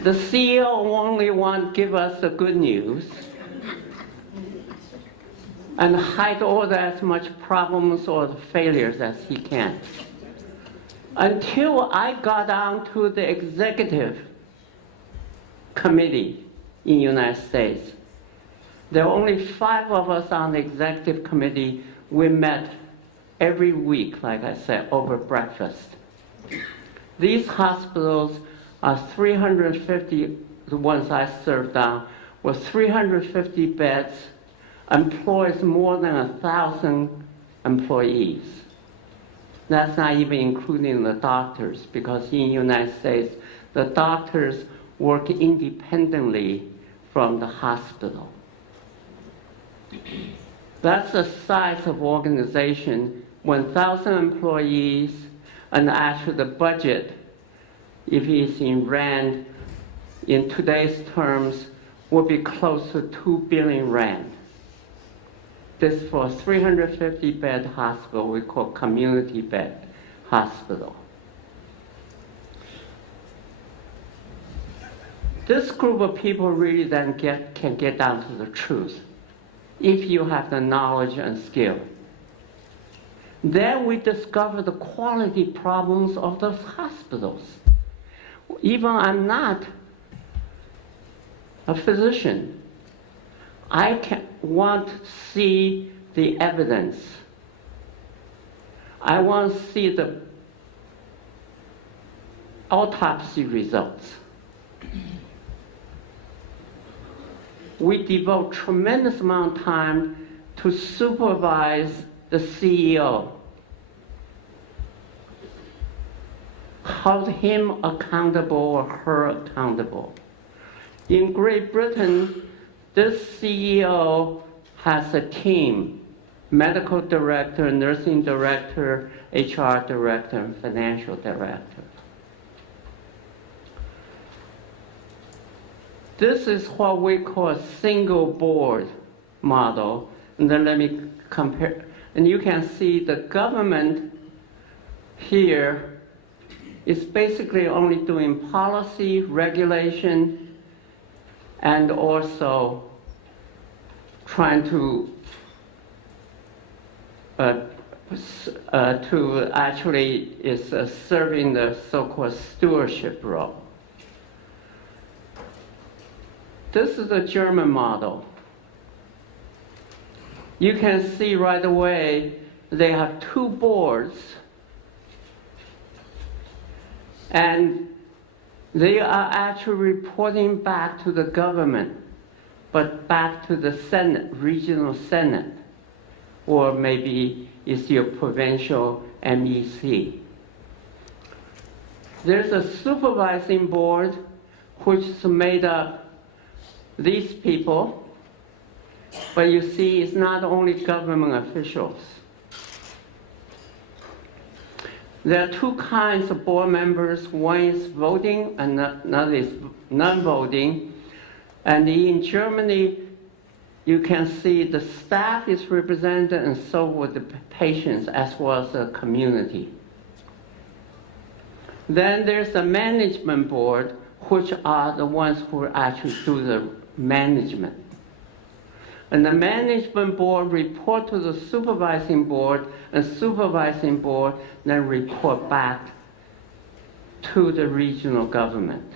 The CEO only wants to give us the good news and hide all the as much problems or the failures as he can. Until I got on to the executive committee in the United States. There are only 5 of us on the executive committee. We met every week, like I said, over breakfast. These hospitals are 350, the ones I served on, were 350 beds, employs more than 1,000 employees. That's not even including the doctors, because in the United States, the doctors work independently from the hospital. That's the size of organization, 1,000 employees, and actually the budget, if it's in rand, in today's terms, will be close to 2 billion rand. This for a 350-bed hospital we call community bed hospital. This group of people really then can get down to the truth. if you have the knowledge and skill. Then we discover the quality problems of those hospitals. Even I'm not a physician, I want to see the evidence. I want to see the autopsy results. We devote tremendous amount of time to supervise the CEO, hold him accountable or her accountable. In Great Britain, this CEO has a team, medical director, nursing director, HR director, and financial director. This is what we call a single board model. And then let me compare. And you can see the government here is basically only doing policy, regulation, and also trying to actually is serving the so-called stewardship role. This is the German model. You can see right away they have two boards, and they are actually reporting back to the government, but back to the Senate, regional Senate, or maybe it's your provincial MEC. There's a supervising board which is made up these people, but you see it's not only government officials. There are two kinds of board members. One is voting and another is non-voting. And in Germany, you can see the staff is represented and so with the patients as well as the community. Then there's the management board, which are the ones who actually do the management. And the management board report to the supervising board, and supervising board then report back to the regional government.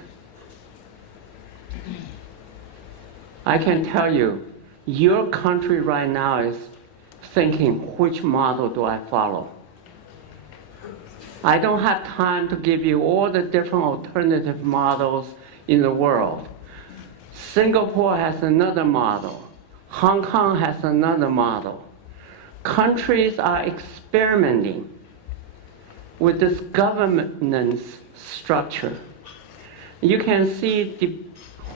I can tell you, your country right now is thinking, which model do I follow? I don't have time to give you all the different alternative models in the world. Singapore has another model. Hong Kong has another model. Countries are experimenting with this governance structure. You can see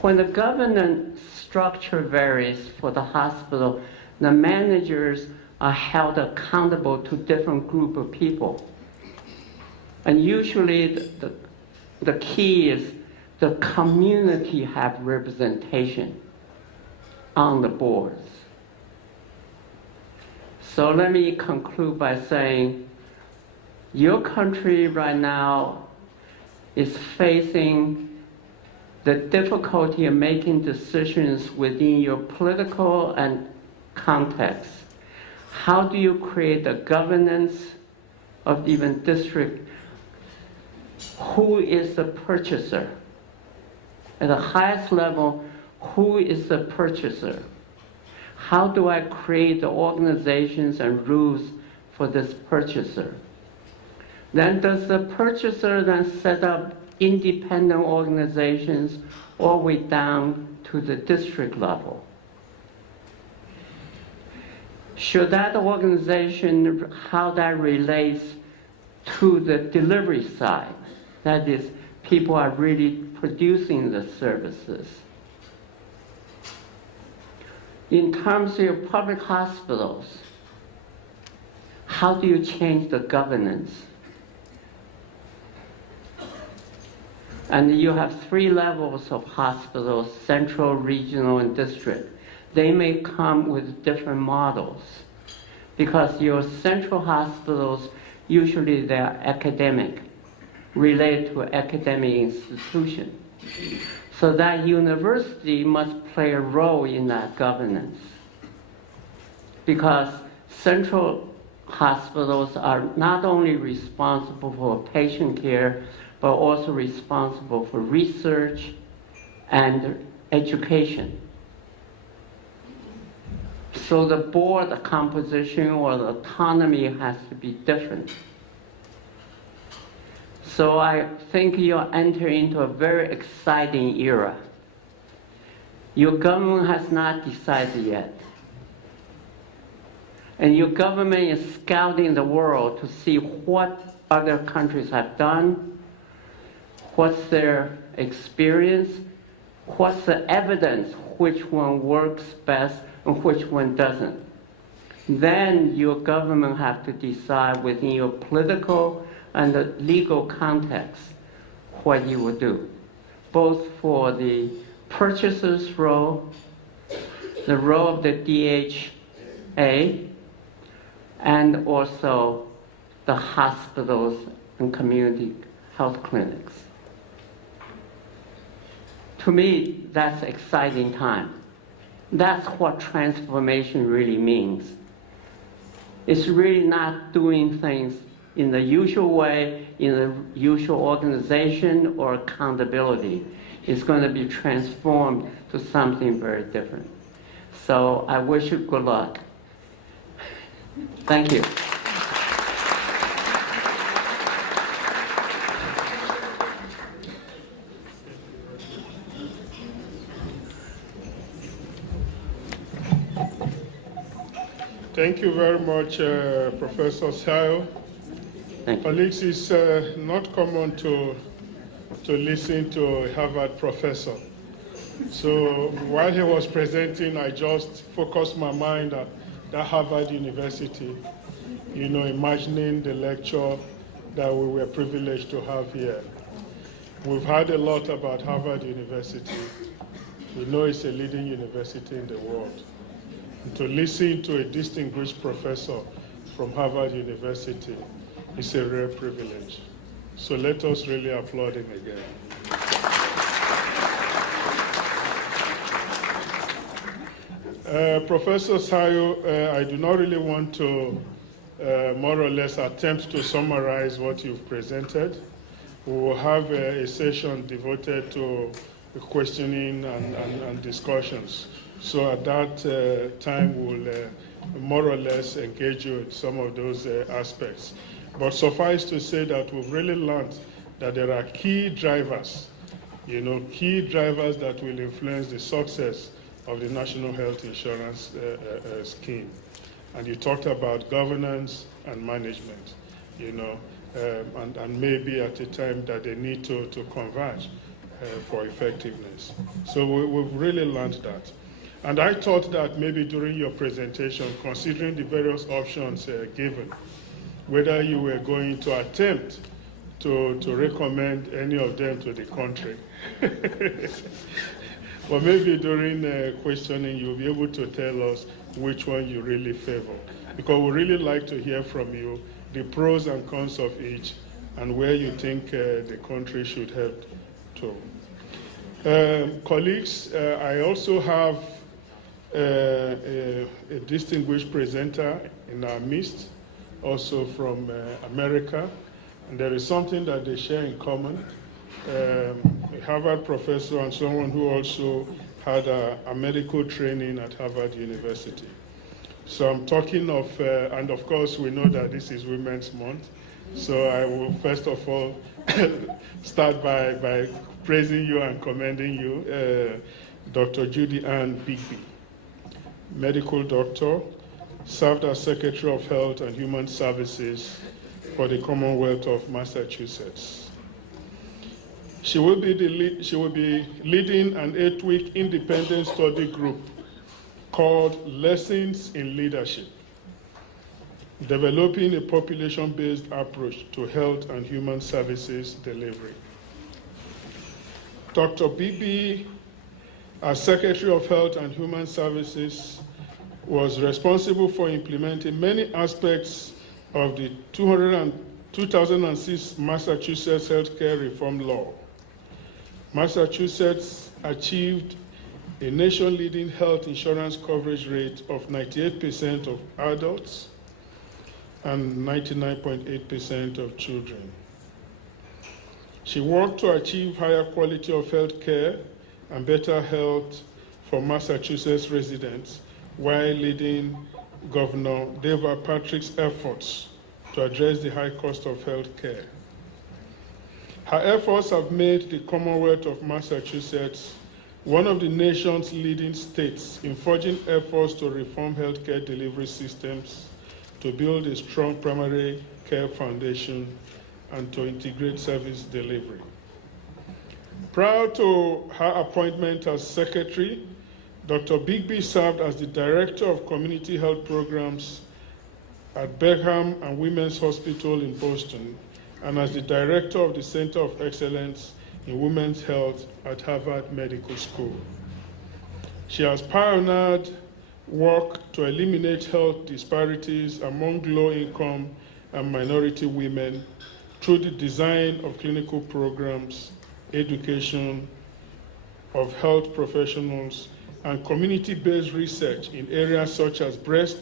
when the governance structure varies for the hospital, the managers are held accountable to different group of people. And usually the key is the community have representation on the boards. So let me conclude by saying, your country right now is facing the difficulty of making decisions within your political and context. How do you create a governance of even district? Who is the purchaser? At the highest level, who is the purchaser? How do I create the organizations and rules for this purchaser? Then does the purchaser then set up independent organizations all the way down to the district level? Should that organization, how that relates to the delivery side? That is, people are really producing the services. In terms of your public hospitals, how do you change the governance? And you have 3 levels of hospitals, central, regional, and district. They may come with different models because your central hospitals, usually they're academic, related to academic institution. So that university must play a role in that governance. because central hospitals are not only responsible for patient care, but also responsible for research and education. So the board composition or the autonomy has to be different. So I think you're entering into a very exciting era. Your government has not decided yet. And your government is scouting the world to see what other countries have done, what's their experience, what's the evidence, which one works best and which one doesn't. Then your government have to decide within your political and the legal context what you will do, both for the purchaser's role, the role of the DHA, and also the hospitals and community health clinics. To me, that's an exciting time. That's what transformation really means. It's really not doing things in the usual way, in the usual organization or accountability. It's going to be transformed to something very different. So I wish you good luck. Thank you. Thank you very much, Professor Sayo. Colleagues, it's not common to listen to a Harvard professor. So while he was presenting, I just focused my mind at that Harvard University, you know, imagining the lecture that we were privileged to have here. We've heard a lot about Harvard University. We know it's a leading university in the world. And to listen to a distinguished professor from Harvard University is a rare privilege. So let us really applaud him again. Professor Sayo, I do not really want to more or less attempt to summarize what you've presented. We will have a session devoted to questioning and discussions. So at that time, we'll more or less engage you in some of those aspects. But suffice to say that we've really learned that there are key drivers, you know, key drivers that will influence the success of the National Health Insurance Scheme. And you talked about governance and management, you know, and maybe at a time that they need to converge for effectiveness. So we've really learned that. And I thought that maybe during your presentation, considering the various options given, whether you were going to attempt to recommend any of them to the country. Or maybe during questioning, you'll be able to tell us which one you really favor. Because we really like to hear from you the pros and cons of each and where you think the country should head to. Colleagues, I also have a distinguished presenter in our midst, also from America. And there is something that they share in common. A Harvard professor and someone who also had a medical training at Harvard University. So I'm talking of, and of course we know that this is Women's Month, so I will first of all start by praising you and commending you, Dr. Judy Ann Bigby, medical doctor, served as Secretary of Health and Human Services for the Commonwealth of Massachusetts. She will be leading an 8-week independent study group called Lessons in Leadership, developing a population-based approach to health and human services delivery. Dr. Bigby, as Secretary of Health and Human Services, was responsible for implementing many aspects of the 2006 Massachusetts Healthcare Reform Law. Massachusetts achieved a nation-leading health insurance coverage rate of 98% of adults and 99.8% of children. She worked to achieve higher quality of health care and better health for Massachusetts residents while leading Governor Deva Patrick's efforts to address the high cost of health care. Her efforts have made the Commonwealth of Massachusetts one of the nation's leading states in forging efforts to reform healthcare delivery systems, to build a strong primary care foundation, and to integrate service delivery. Prior to her appointment as secretary, Dr. Bigby served as the Director of Community Health Programs at Brigham and Women's Hospital in Boston, and as the Director of the Center of Excellence in Women's Health at Harvard Medical School. She has pioneered work to eliminate health disparities among low-income and minority women through the design of clinical programs, education of health professionals, and community-based research in areas such as breast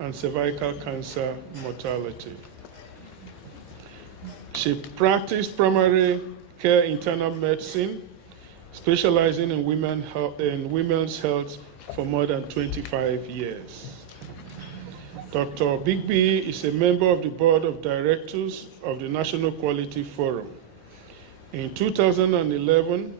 and cervical cancer mortality. She practiced primary care internal medicine, specializing in women's health for more than 25 years. Dr. Bigby is a member of the Board of Directors of the National Quality Forum. In 2011,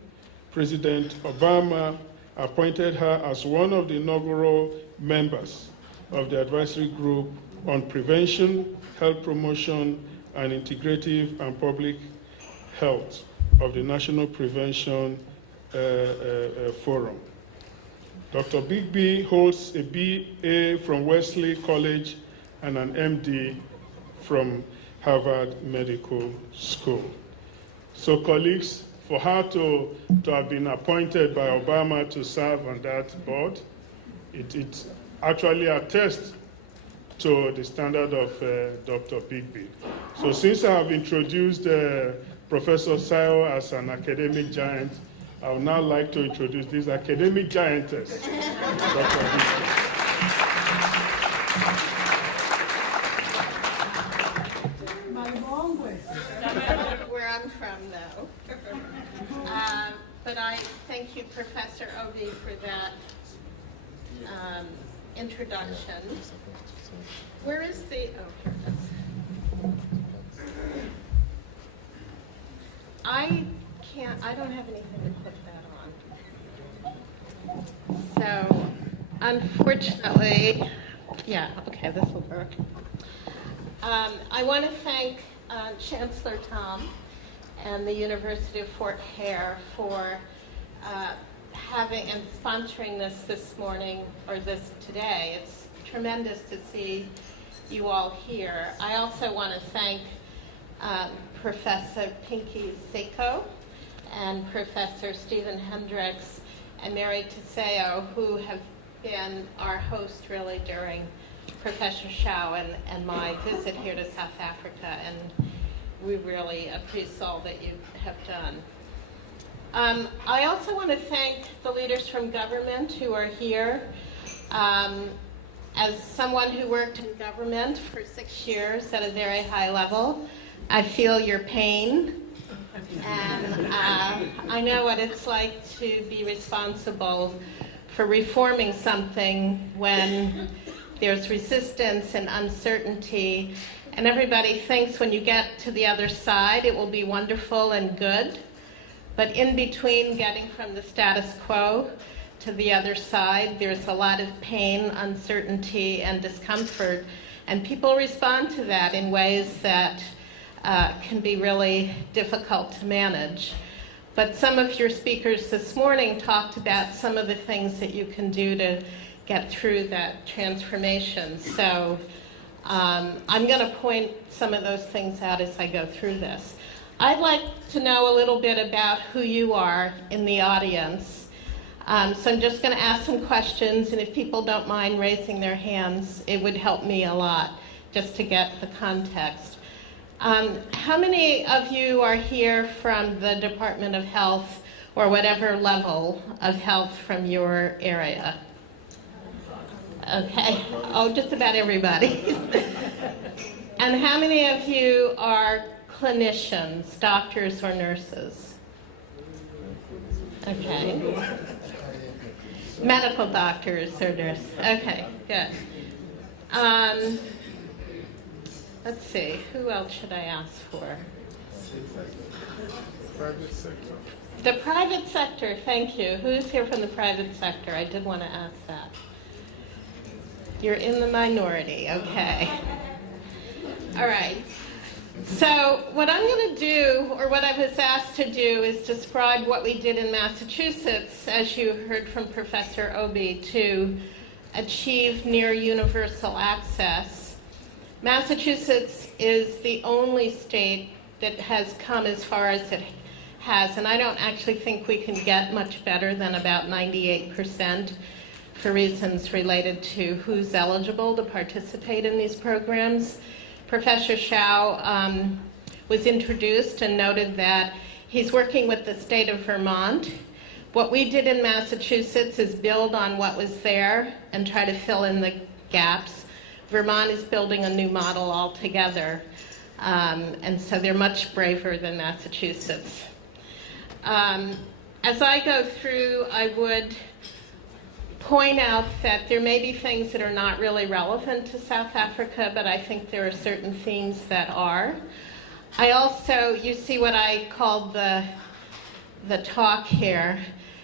President Obama appointed her as one of the inaugural members of the Advisory Group on Prevention, Health Promotion, and Integrative and Public Health of the National Prevention Forum. Dr. Bigby holds a BA from Wesley College and an MD from Harvard Medical School. So colleagues, for her to have been appointed by Obama to serve on that board, it actually attests to the standard of Dr. Bigby. So since I have introduced Professor Sayo as an academic giant, I would now like to introduce this academic giantess, Dr. Bigby. Where I'm from, though. But I thank you, Professor Obi, for that introduction. Where is the, oh, here it is. I don't have anything to put that on. So, unfortunately, yeah, okay, this will work. I want to thank Chancellor Tom and the University of Fort Hare for having and sponsoring this morning, or this today. It's tremendous to see you all here. I also want to thank Professor Pinky Seiko and Professor Stephen Hendricks and Mary Teseo, who have been our host really during Professor Shao and my visit here to South Africa, and we really appreciate all that you have done. I also want to thank the leaders from government who are here. As someone who worked in government for 6 years at a very high level, I feel your pain, and I know what it's like to be responsible for reforming something when there's resistance and uncertainty, and everybody thinks when you get to the other side it will be wonderful and good, but in between getting from the status quo to the other side, there's a lot of pain, uncertainty, and discomfort, and people respond to that in ways that can be really difficult to manage. But some of your speakers this morning talked about some of the things that you can do to get through that transformation. So I'm going to point some of those things out as I go through this. I'd like to know a little bit about who you are in the audience. So I'm just going to ask some questions, and if people don't mind raising their hands, it would help me a lot just to get the context. How many of you are here from the Department of Health or whatever level of health from your area? Okay. Oh, just about everybody. And how many of you are clinicians, doctors or nurses? Okay. Medical doctors or nurses. Okay, good. Let's see, who else should I ask for? Private sector. The private sector, thank you. Who's here from the private sector? I did want to ask that. You're in the minority, okay. All right. So what I'm going to do, or what I was asked to do, is describe what we did in Massachusetts, as you heard from Professor Obi, to achieve near universal access. Massachusetts is the only state that has come as far as it has, and I don't actually think we can get much better than about 98% for reasons related to who's eligible to participate in these programs. Professor Shao was introduced and noted that he's working with the state of Vermont. What we did in Massachusetts is build on what was there and try to fill in the gaps. Vermont is building a new model altogether, and so they're much braver than Massachusetts. As I go through, I would point out that there may be things that are not really relevant to South Africa, but I think there are certain themes that are. I also, you see what I called the talk here.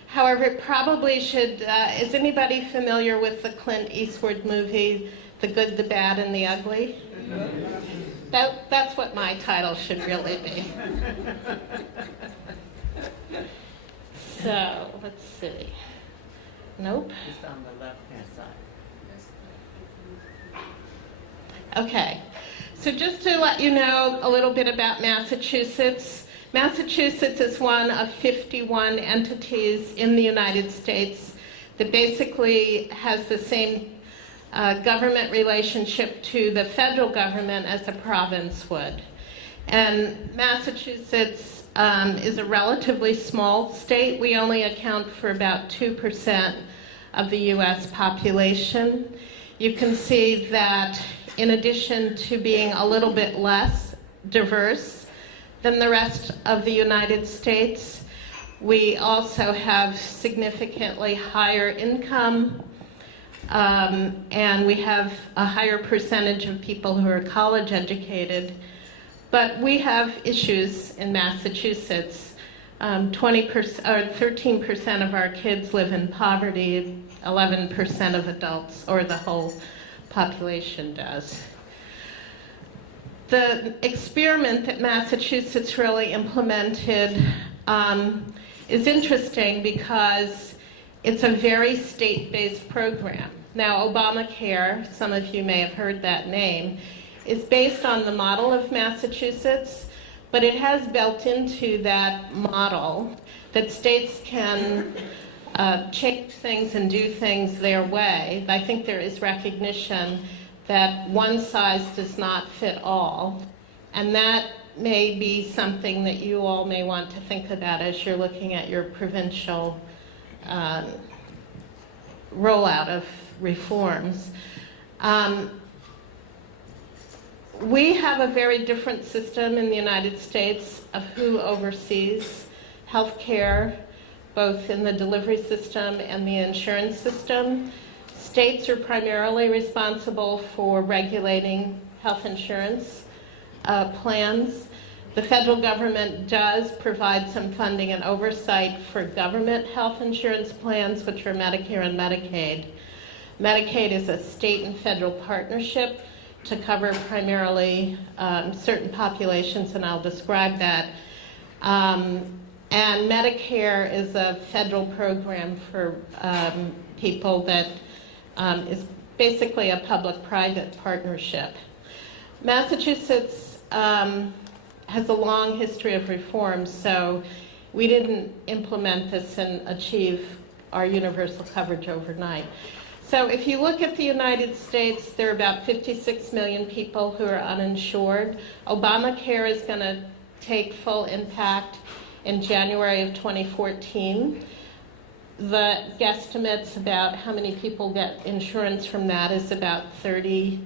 However, it probably should, is anybody familiar with the Clint Eastwood movie, The Good, the Bad, and the Ugly? That's what my title should really be. So, let's see. Nope. Just on the left-hand side. Okay. So just to let you know a little bit about Massachusetts. Massachusetts is one of 51 entities in the United States that basically has the same government relationship to the federal government as a province would. And Massachusetts is a relatively small state. We only account for about 2% of the U.S. population. You can see that in addition to being a little bit less diverse than the rest of the United States, we also have significantly higher income, and we have a higher percentage of people who are college educated. But we have issues in Massachusetts. 13% of our kids live in poverty, 11% of adults, or the whole population does. The experiment that Massachusetts really implemented is interesting because it's a very state-based program. Now, Obamacare, some of you may have heard that name, is based on the model of Massachusetts, but it has built into that model that states can change things and do things their way. I think there is recognition that one size does not fit all, and that may be something that you all may want to think about as you're looking at your provincial rollout of reforms. We have a very different system in the United States of who oversees health care, both in the delivery system and the insurance system. States are primarily responsible for regulating health insurance plans. The federal government does provide some funding and oversight for government health insurance plans, which are Medicare and Medicaid. Medicaid is a state and federal partnership to cover primarily certain populations, and I'll describe that. And Medicare is a federal program for people that is basically a public-private partnership. Massachusetts has a long history of reforms, so we didn't implement this and achieve our universal coverage overnight. So if you look at the United States, there are about 56 million people who are uninsured. Obamacare is going to take full impact in January of 2014. The guesstimates about how many people get insurance from that is about 30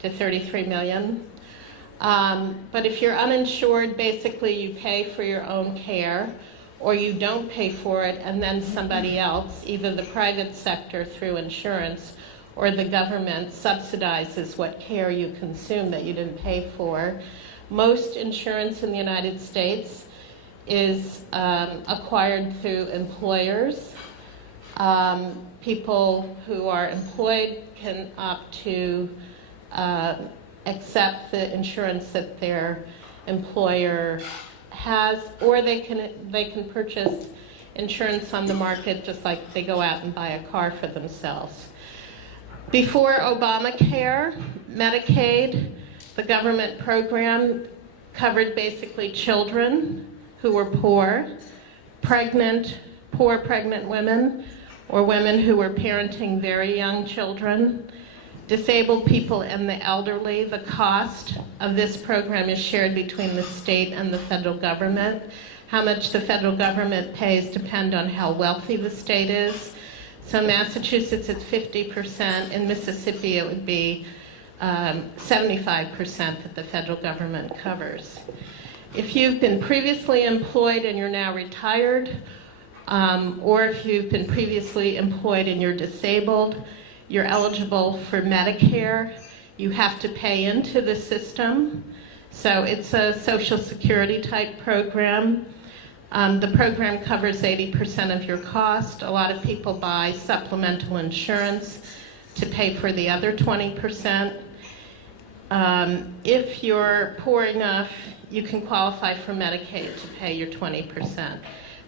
to 33 million. But if you're uninsured, basically you pay for your own care, or you don't pay for it, and then somebody else, either the private sector through insurance, or the government subsidizes what care you consume that you didn't pay for. Most insurance in the United States is acquired through employers. People who are employed can opt to accept the insurance that their employer has, or they can purchase insurance on the market just like they go out and buy a car for themselves. Before Obamacare, Medicaid, the government program, covered basically children who were poor pregnant women, or women who were parenting very young children, disabled people and the elderly. The cost of this program is shared between the state and the federal government. How much the federal government pays depends on how wealthy the state is. So in Massachusetts, it's 50%. In Mississippi, it would be 75% that the federal government covers. If you've been previously employed and you're now retired, or if you've been previously employed and you're disabled, you're eligible for Medicare. You have to pay into the system. So it's a Social Security type program. The program covers 80% of your cost. A lot of people buy supplemental insurance to pay for the other 20%. If you're poor enough, you can qualify for Medicaid to pay your 20%.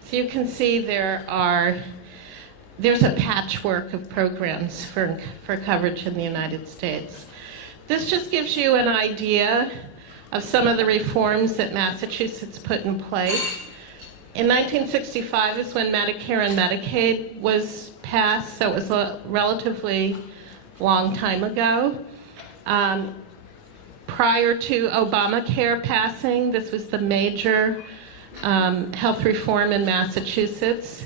So you can see there's a patchwork of programs for coverage in the United States. This just gives you an idea of some of the reforms that Massachusetts put in place. In 1965 is when Medicare and Medicaid was passed, so it was a relatively long time ago. Prior to Obamacare passing, this was the major health reform in Massachusetts.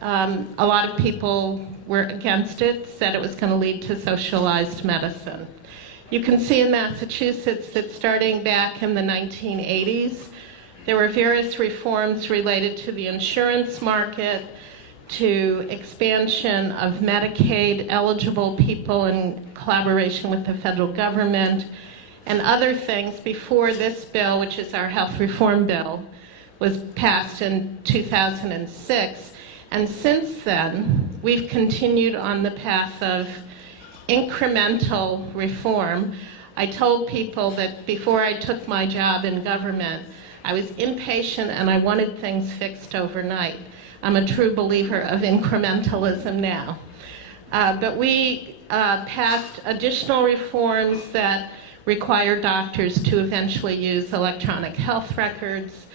A lot of people were against it, said it was going to lead to socialized medicine. You can see in Massachusetts that starting back in the 1980s, there were various reforms related to the insurance market, to expansion of Medicaid eligible people in collaboration with the federal government, and other things before this bill, which is our health reform bill, was passed in 2006. And since then, we've continued on the path of incremental reform. I told people that before I took my job in government, I was impatient and I wanted things fixed overnight. I'm a true believer of incrementalism now. But we passed additional reforms that require doctors to eventually use electronic health records,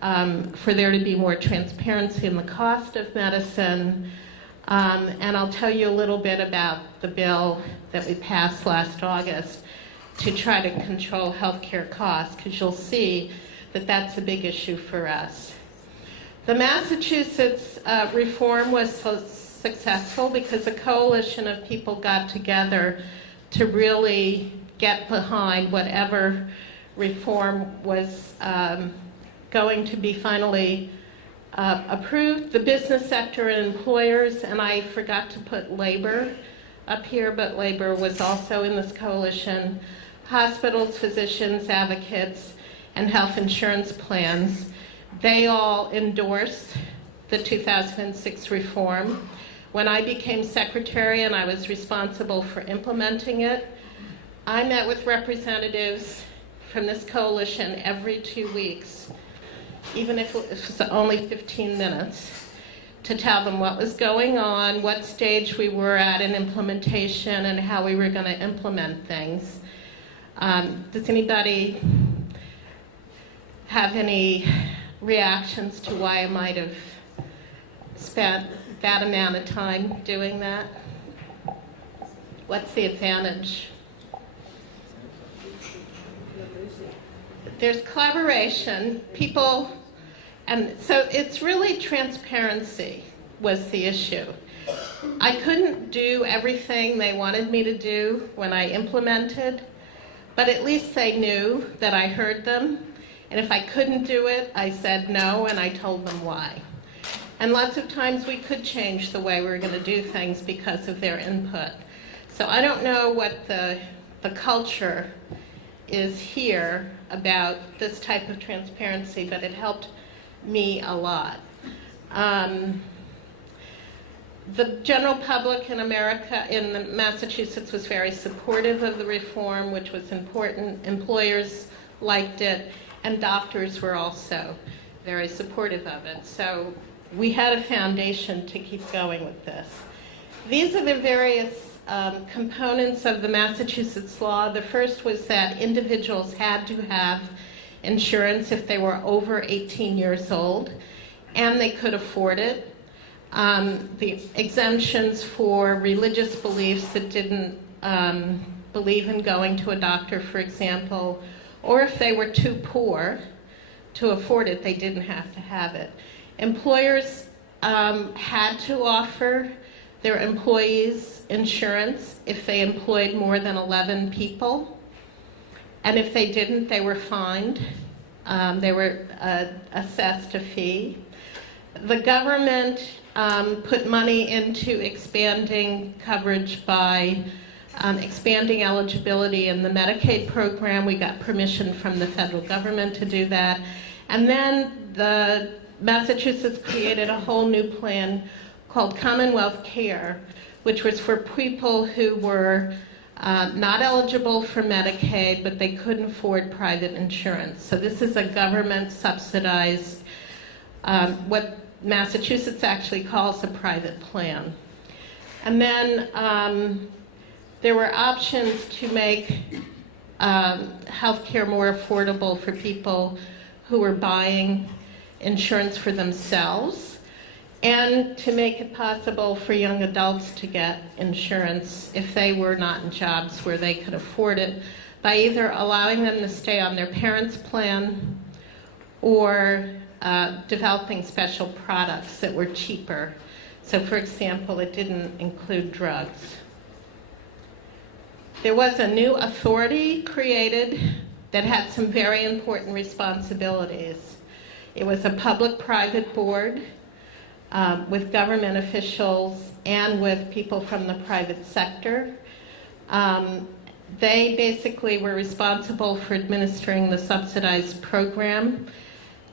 for there to be more transparency in the cost of medicine. And I'll tell you a little bit about the bill that we passed last August to try to control healthcare costs, because you'll see that that's a big issue for us. The Massachusetts reform was so successful because a coalition of people got together to really get behind whatever reform was going to be finally approved. The business sector and employers, and I forgot to put labor up here, but labor was also in this coalition. Hospitals, physicians, advocates, and health insurance plans, they all endorsed the 2006 reform. When I became secretary and I was responsible for implementing it, I met with representatives from this coalition every 2 weeks, even if it was only 15 minutes, to tell them what was going on, what stage we were at in implementation, and how we were going to implement things. Does anybody have any reactions to why I might have spent that amount of time doing that? What's the advantage? There's collaboration. People And so it's really transparency was the issue. I couldn't do everything they wanted me to do when I implemented, but at least they knew that I heard them. And if I couldn't do it, I said no, and I told them why. And lots of times we could change the way we were going to do things because of their input. So I don't know what the culture is here about this type of transparency, but it helped me a lot. The general public in America, in Massachusetts, was very supportive of the reform, which was important. Employers liked it, and doctors were also very supportive of it. So we had a foundation to keep going with this. These are the various components of the Massachusetts law. The first was that individuals had to have insurance if they were over 18 years old, and they could afford it. The exemptions for religious beliefs that didn't believe in going to a doctor, for example, or if they were too poor to afford it, they didn't have to have it. Employers had to offer their employees insurance if they employed more than 11 people, and if they didn't, they were fined. They were assessed a fee. The government put money into expanding coverage by expanding eligibility in the Medicaid program. We got permission from the federal government to do that. And then the Massachusetts created a whole new plan called Commonwealth Care, which was for people who were not eligible for Medicaid, but they couldn't afford private insurance. So this is a government subsidized, what Massachusetts actually calls a private plan. And then there were options to make health care more affordable for people who were buying insurance for themselves, and to make it possible for young adults to get insurance if they were not in jobs where they could afford it, by either allowing them to stay on their parents' plan or developing special products that were cheaper. So for example, it didn't include drugs. There was a new authority created that had some very important responsibilities. It was a public-private board with government officials and with people from the private sector. They basically were responsible for administering the subsidized program,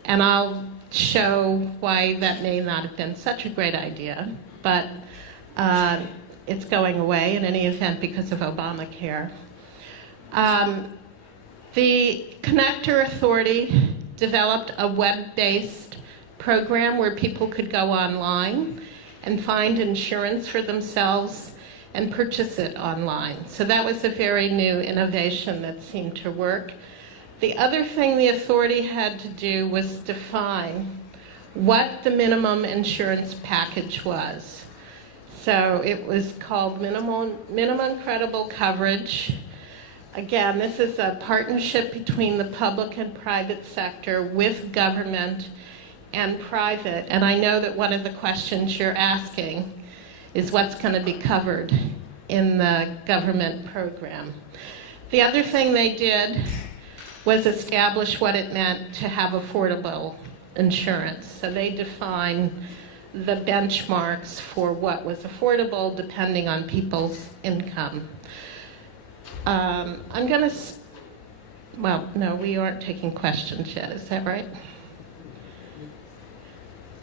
and I'll show why that may not have been such a great idea, but it's going away in any event because of Obamacare. The Connector Authority developed a web-based program where people could go online and find insurance for themselves and purchase it online. So that was a very new innovation that seemed to work. The other thing the authority had to do was define what the minimum insurance package was. So it was called minimum credible coverage. Again, this is a partnership between the public and private sector with government and private. And I know that one of the questions you're asking is what's going to be covered in the government program. The other thing they did was establish what it meant to have affordable insurance. So they defined the benchmarks for what was affordable depending on people's income. I'm going to, well, no, we aren't taking questions yet, is that right?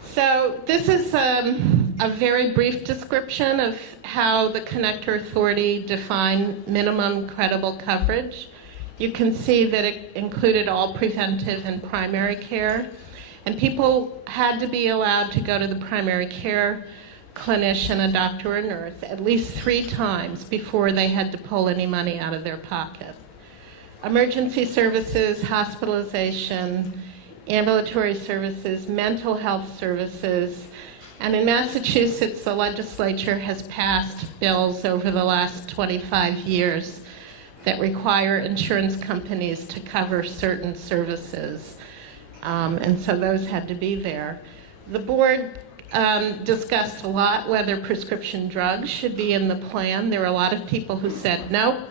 So this is a very brief description of how the Connector Authority defined minimum credible coverage. You can see that it included all preventive and primary care, and people had to be allowed to go to the primary care clinician, a doctor or nurse, at least 3 times before they had to pull any money out of their pocket. Emergency services, hospitalization, ambulatory services, mental health services, and in Massachusetts, the legislature has passed bills over the last 25 years that require insurance companies to cover certain services. and so those had to be there. The board discussed a lot whether prescription drugs should be in the plan. There were a lot of people who said, no,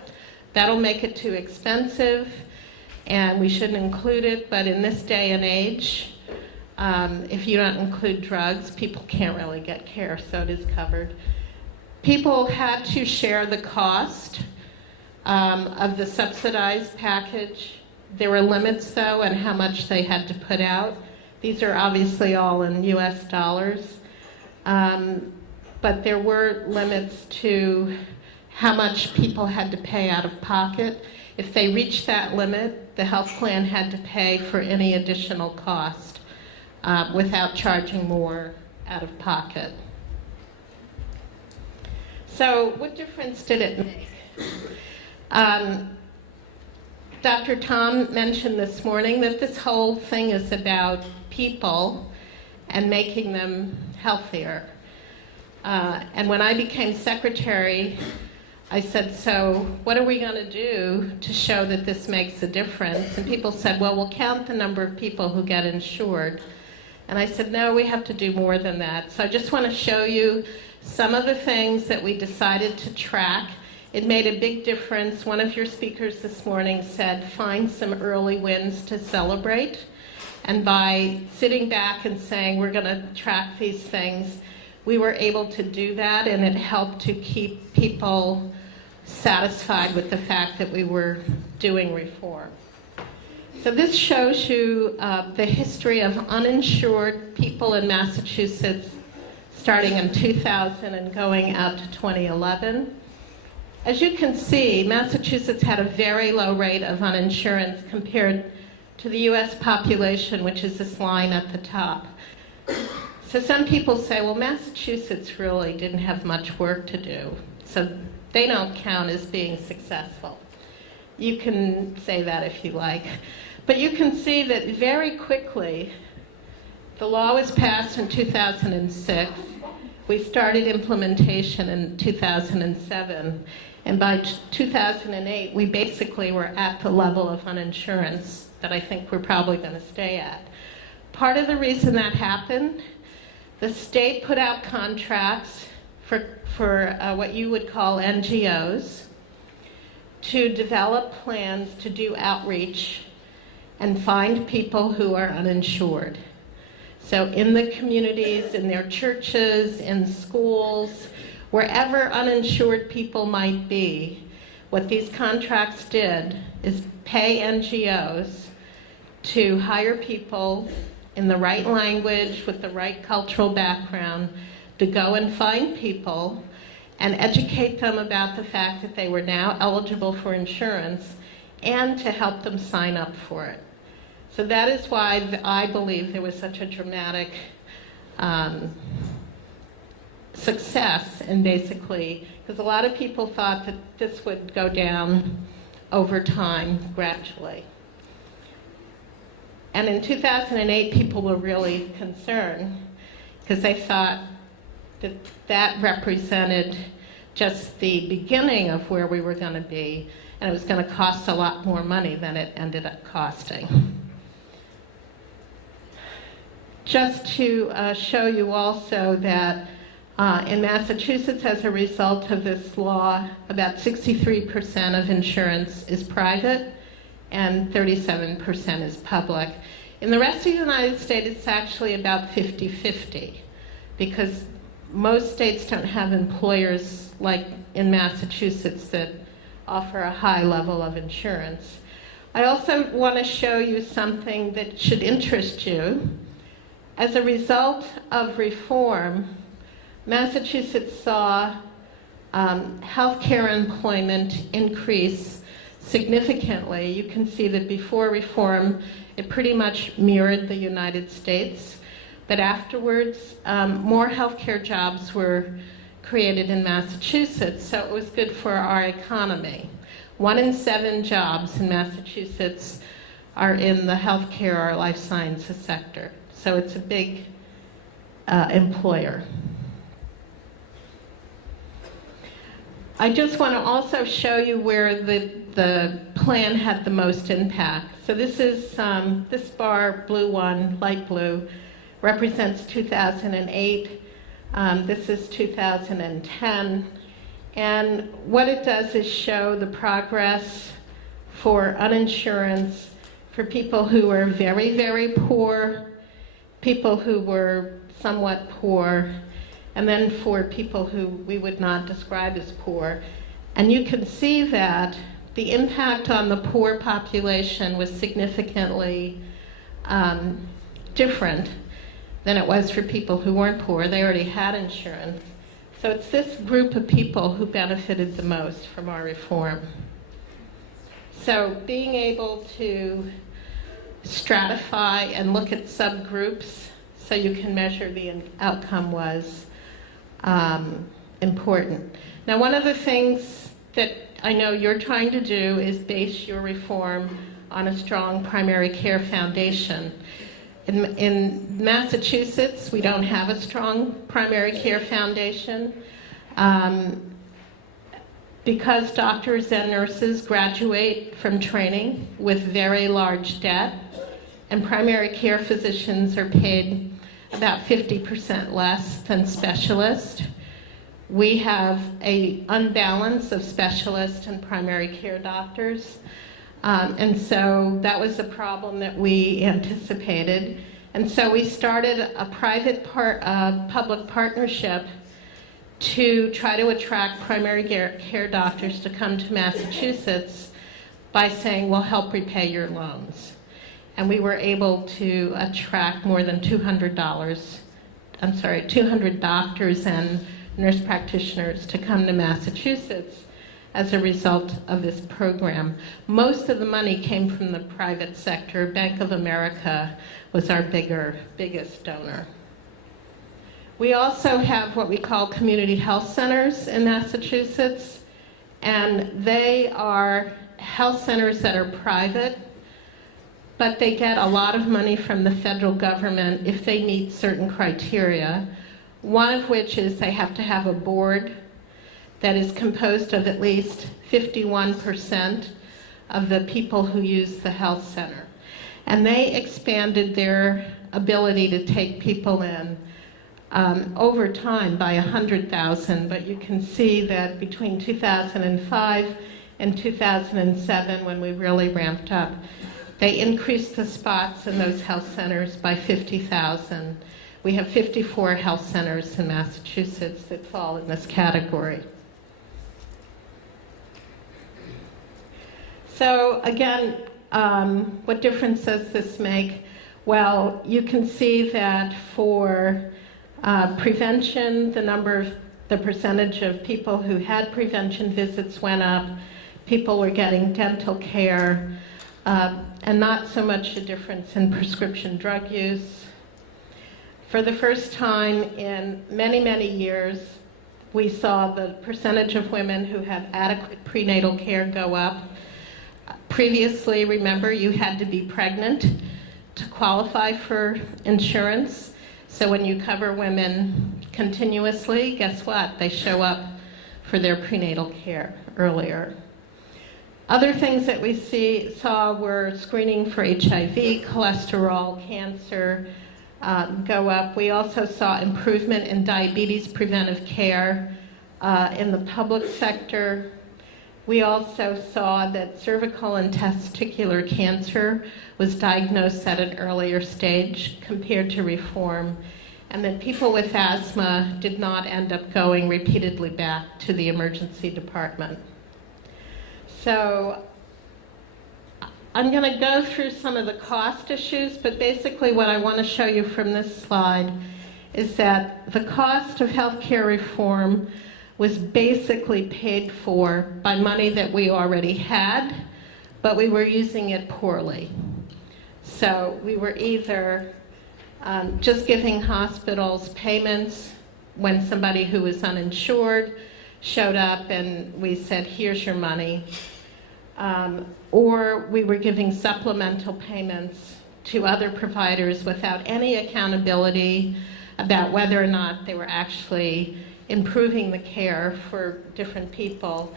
that'll make it too expensive, and we shouldn't include it, but in this day and age, if you don't include drugs, people can't really get care, so it is covered. People had to share the cost of the subsidized package. There were limits, though, on how much they had to put out. These are obviously all in US dollars, but there were limits to how much people had to pay out of pocket. If they reached that limit, the health plan had to pay for any additional cost without charging more out of pocket. So what difference did it make? Dr. Tom mentioned this morning that this whole thing is about people and making them healthier. And when I became secretary, I said, so what are we going to do to show that this makes a difference? And people said, well, we'll count the number of people who get insured. And I said, no, we have to do more than that. So I just want to show you some of the things that we decided to track. It made a big difference. One of your speakers this morning said, find some early wins to celebrate. And by sitting back and saying, we're going to track these things, we were able to do that, and it helped to keep people satisfied with the fact that we were doing reform. So this shows you the history of uninsured people in Massachusetts starting in 2000 and going out to 2011. As you can see, Massachusetts had a very low rate of uninsurance compared to the US population, which is this line at the top. So some people say, well, Massachusetts really didn't have much work to do, so they don't count as being successful. You can say that if you like. But you can see that very quickly, the law was passed in 2006. We started implementation in 2007. And by 2008, we basically were at the level of uninsurance that I think we're probably going to stay at. Part of the reason that happened, the state put out contracts for what you would call NGOs to develop plans to do outreach and find people who are uninsured. So in the communities, in their churches, in schools, wherever uninsured people might be, what these contracts did is pay NGOs to hire people in the right language, with the right cultural background, to go and find people and educate them about the fact that they were now eligible for insurance and to help them sign up for it. So that is why I believe there was such a dramatic success in basically, because a lot of people thought that this would go down over time, gradually. And in 2008, people were really concerned because they thought that that represented just the beginning of where we were going to be, and it was going to cost a lot more money than it ended up costing. Just to show you also that in Massachusetts, as a result of this law, about 63% of insurance is private and 37% is public. In the rest of the United States, it's actually about 50-50, because most states don't have employers like in Massachusetts that offer a high level of insurance. I also want to show you something that should interest you. As a result of reform, Massachusetts saw healthcare employment increase significantly. You can see that before reform, it pretty much mirrored the United States. But afterwards, more healthcare jobs were created in Massachusetts, so it was good for our economy. 1 in 7 jobs in Massachusetts are in the healthcare or life sciences sector. So it's a big employer. I just want to also show you where the the plan had the most impact. So this is, this bar, blue one, light blue, represents 2008. This is 2010. And what it does is show the progress for uninsurance for people who were very, very poor, people who were somewhat poor, and then for people who we would not describe as poor. And you can see that the impact on the poor population was significantly different than it was for people who weren't poor. They already had insurance. So it's this group of people who benefited the most from our reform. So being able to stratify and look at subgroups so you can measure the outcome was important. Now, one of the things that I know you're trying to do is base your reform on a strong primary care foundation. In Massachusetts, we don't have a strong primary care foundation because doctors and nurses graduate from training with very large debt, and primary care physicians are paid about 50% less than specialists. We have an unbalance of specialists and primary care doctors. And so that was a problem that we anticipated. And so we started a public partnership to try to attract primary care doctors to come to Massachusetts by saying, we'll help repay your loans. And we were able to attract more than 200 doctors and nurse practitioners to come to Massachusetts as a result of this program. Most of the money came from the private sector. Bank of America was our biggest donor. We also have what we call community health centers in Massachusetts, and they are health centers that are private, but they get a lot of money from the federal government if they meet certain criteria, one of which is they have to have a board that is composed of at least 51% of the people who use the health center. And they expanded their ability to take people in over time by 100,000, but you can see that between 2005 and 2007, when we really ramped up, they increased the spots in those health centers by 50,000. We have 54 health centers in Massachusetts that fall in this category. So again, what difference does this make? Well, you can see that for prevention, the percentage of people who had prevention visits went up. People were getting dental care, and not so much a difference in prescription drug use. For the first time in many, many years, we saw the percentage of women who had adequate prenatal care go up. Previously, remember, you had to be pregnant to qualify for insurance. So when you cover women continuously, guess what? They show up for their prenatal care earlier. Other things that we saw were screening for HIV, cholesterol, cancer go up. We also saw improvement in diabetes preventive care in the public sector. We also saw that cervical and testicular cancer was diagnosed at an earlier stage compared to reform, and that people with asthma did not end up going repeatedly back to the emergency department. So I'm going to go through some of the cost issues, but basically what I want to show you from this slide is that the cost of healthcare reform was basically paid for by money that we already had, but we were using it poorly. So we were either just giving hospitals payments when somebody who was uninsured showed up and we said, here's your money, or we were giving supplemental payments to other providers without any accountability about whether or not they were actually improving the care for different people.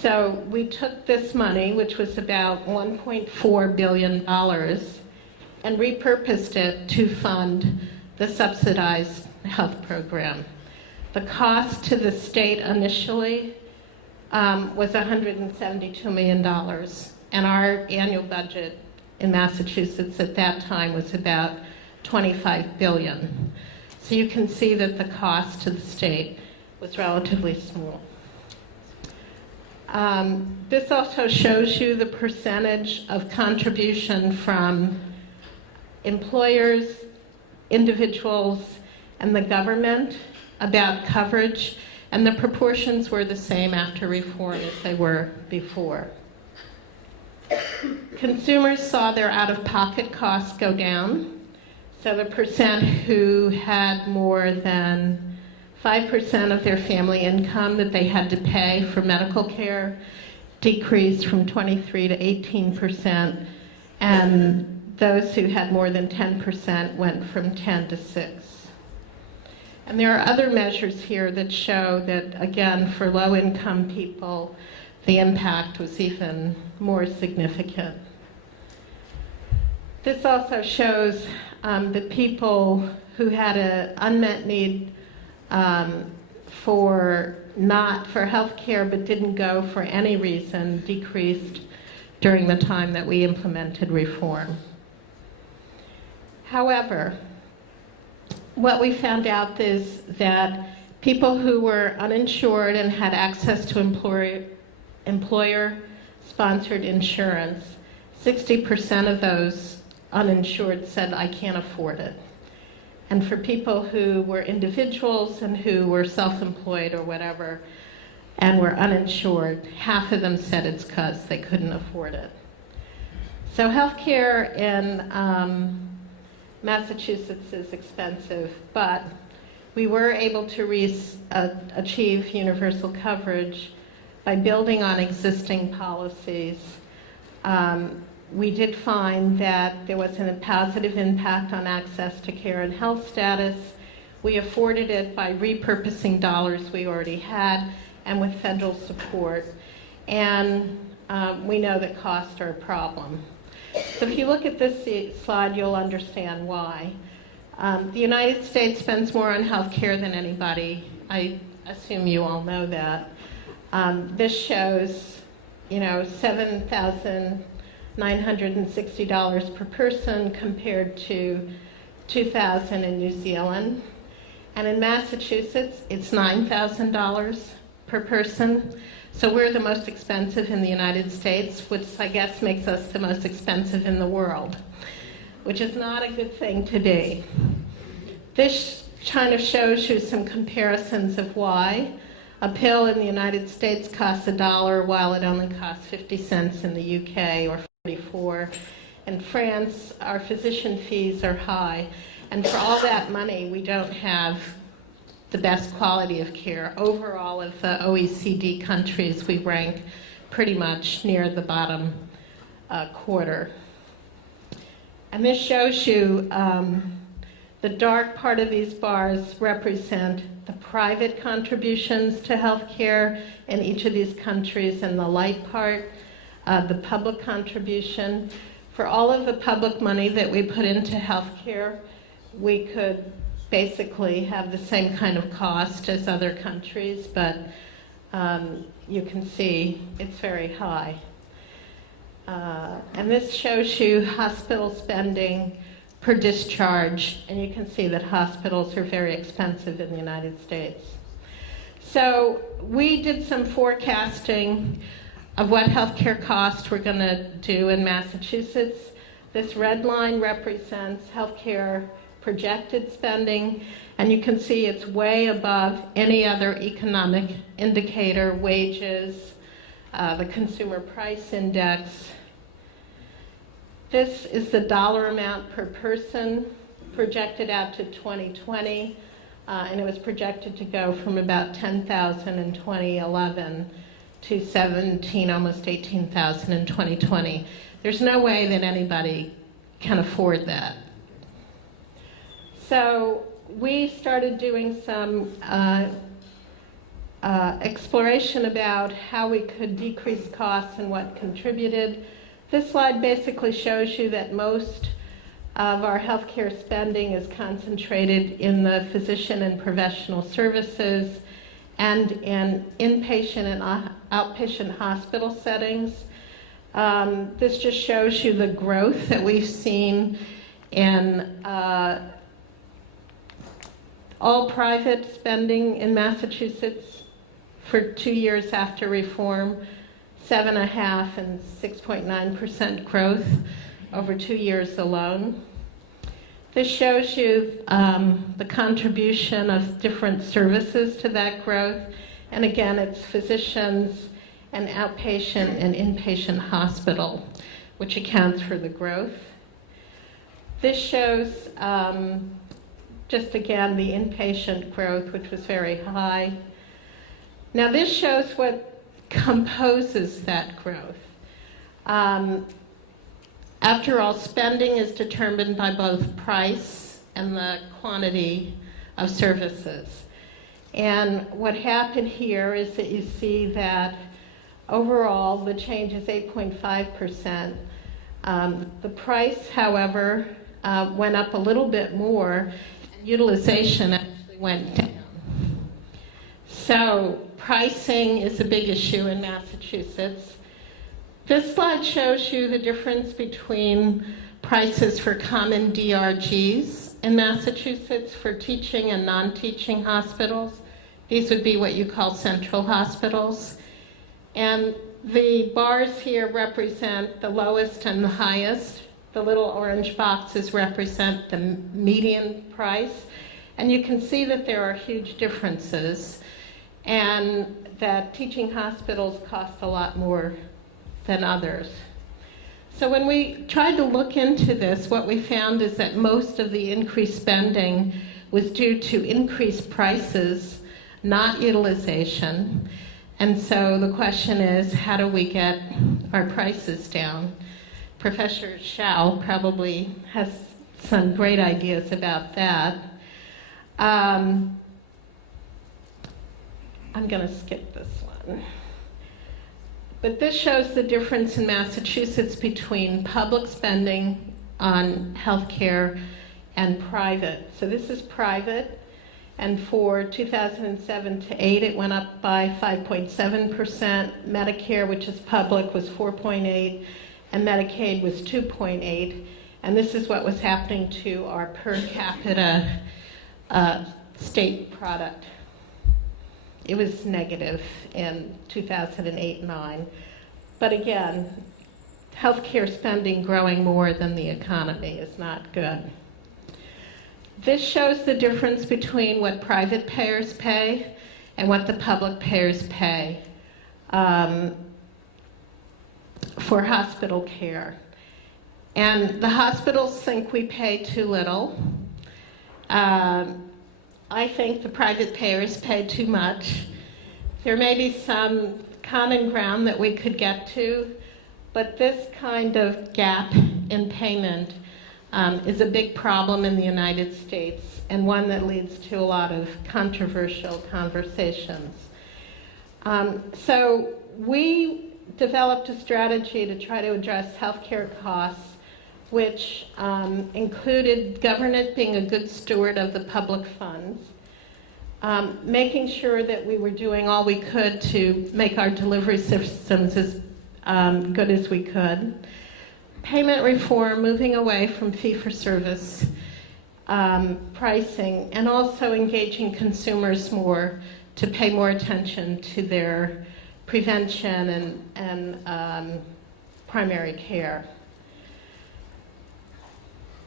So we took this money, which was about $1.4 billion, and repurposed it to fund the subsidized health program. The cost to the state initially was $172 million, and our annual budget in Massachusetts at that time was about $25 billion. So you can see that the cost to the state was relatively small. This also shows you the percentage of contribution from employers, individuals, and the government about coverage, and the proportions were the same after reform as they were before. Consumers saw their out-of-pocket costs go down, so the percent who had more than 5% of their family income that they had to pay for medical care decreased from 23 to 18%, and those who had more than 10% went from 10 to 6. And there are other measures here that show that, again, for low-income people, the impact was even more significant. This also shows that people who had an unmet need for health care but didn't go for any reason decreased during the time that we implemented reform. However, what we found out is that people who were uninsured and had access to employer-sponsored insurance, 60% of those uninsured said, "I can't afford it." And for people who were individuals and who were self-employed or whatever and were uninsured, half of them said it's because they couldn't afford it. So healthcare in Massachusetts is expensive, but we were able to achieve universal coverage by building on existing policies. We did find that there was a positive impact on access to care and health status. We afforded it by repurposing dollars we already had and with federal support. And we know that costs are a problem. So if you look at this slide, you'll understand why. The United States spends more on health care than anybody. I assume you all know that. This shows, $7,960 per person compared to $2,000 in New Zealand. And in Massachusetts, it's $9,000 per person. So we're the most expensive in the United States, which I guess makes us the most expensive in the world, which is not a good thing to be. This kind of shows you some comparisons of why a pill in the United States costs $1 while it only costs 50 cents in the UK or 44. In France, our physician fees are high, and for all that money, we don't have the best quality of care. Overall, of the OECD countries, we rank pretty much near the bottom quarter. And this shows you the dark part of these bars represent the private contributions to healthcare in each of these countries, and the light part, the public contribution. For all of the public money that we put into healthcare, we could basically have the same kind of cost as other countries, but you can see it's very high. And this shows you hospital spending per discharge, and you can see that hospitals are very expensive in the United States. So we did some forecasting of what healthcare costs we're going to do in Massachusetts. This red line represents healthcare projected spending, and you can see it's way above any other economic indicator, wages, the consumer price index. This is the dollar amount per person projected out to 2020, and it was projected to go from about $10,000 in 2011 to 17, almost 18,000 in 2020. There's no way that anybody can afford that. So we started doing some exploration about how we could decrease costs and what contributed. This slide basically shows you that most of our healthcare spending is concentrated in the physician and professional services and in inpatient and outpatient hospital settings. This just shows you the growth that we've seen in all private spending in Massachusetts for 2 years after reform, 7.5% and 6.9% growth over 2 years alone. This shows you the contribution of different services to that growth. And again, it's physicians and outpatient and inpatient hospital, which accounts for the growth. This shows just again the inpatient growth, which was very high. Now this shows what composes that growth. After all, spending is determined by both price and the quantity of services. And what happened here is that you see that overall the change is 8.5%. The price, however, went up a little bit more, and utilization actually went down. So pricing is a big issue in Massachusetts. This slide shows you the difference between prices for common DRGs in Massachusetts for teaching and non-teaching hospitals. These would be what you call central hospitals. And the bars here represent the lowest and the highest. The little orange boxes represent the median price. And you can see that there are huge differences and that teaching hospitals cost a lot more than others. So when we tried to look into this, what we found is that most of the increased spending was due to increased prices, not utilization. And so the question is, how do we get our prices down? Professor Shao probably has some great ideas about that. I'm going to skip this one. But this shows the difference in Massachusetts between public spending on healthcare and private. So this is private, and for 2007 to 8, it went up by 5.7%. Medicare, which is public, was 4.8, and Medicaid was 2.8. And this is what was happening to our per capita state product. It was negative in 2008-9. But again, healthcare spending growing more than the economy is not good. This shows the difference between what private payers pay and what the public payers pay for hospital care. And the hospitals think we pay too little. I think the private payers pay too much. There may be some common ground that we could get to, but this kind of gap in payment is a big problem in the United States, and one that leads to a lot of controversial conversations. So we developed a strategy to try to address healthcare costs, which included government being a good steward of the public funds, making sure that we were doing all we could to make our delivery systems as good as we could, payment reform, moving away from fee-for-service pricing, and also engaging consumers more to pay more attention to their prevention and primary care.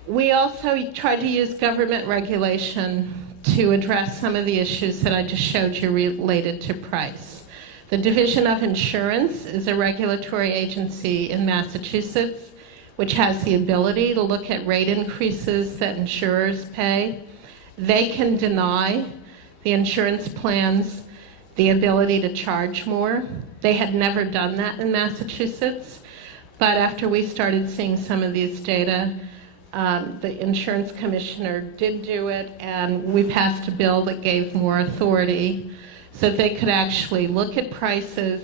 We also tried to use government regulation to address some of the issues that I just showed you related to price. The Division of Insurance is a regulatory agency in Massachusetts which has the ability to look at rate increases that insurers pay. They can deny the insurance plans the ability to charge more. They had never done that in Massachusetts, but after we started seeing some of these data, the insurance commissioner did do it, and we passed a bill that gave more authority so they could actually look at prices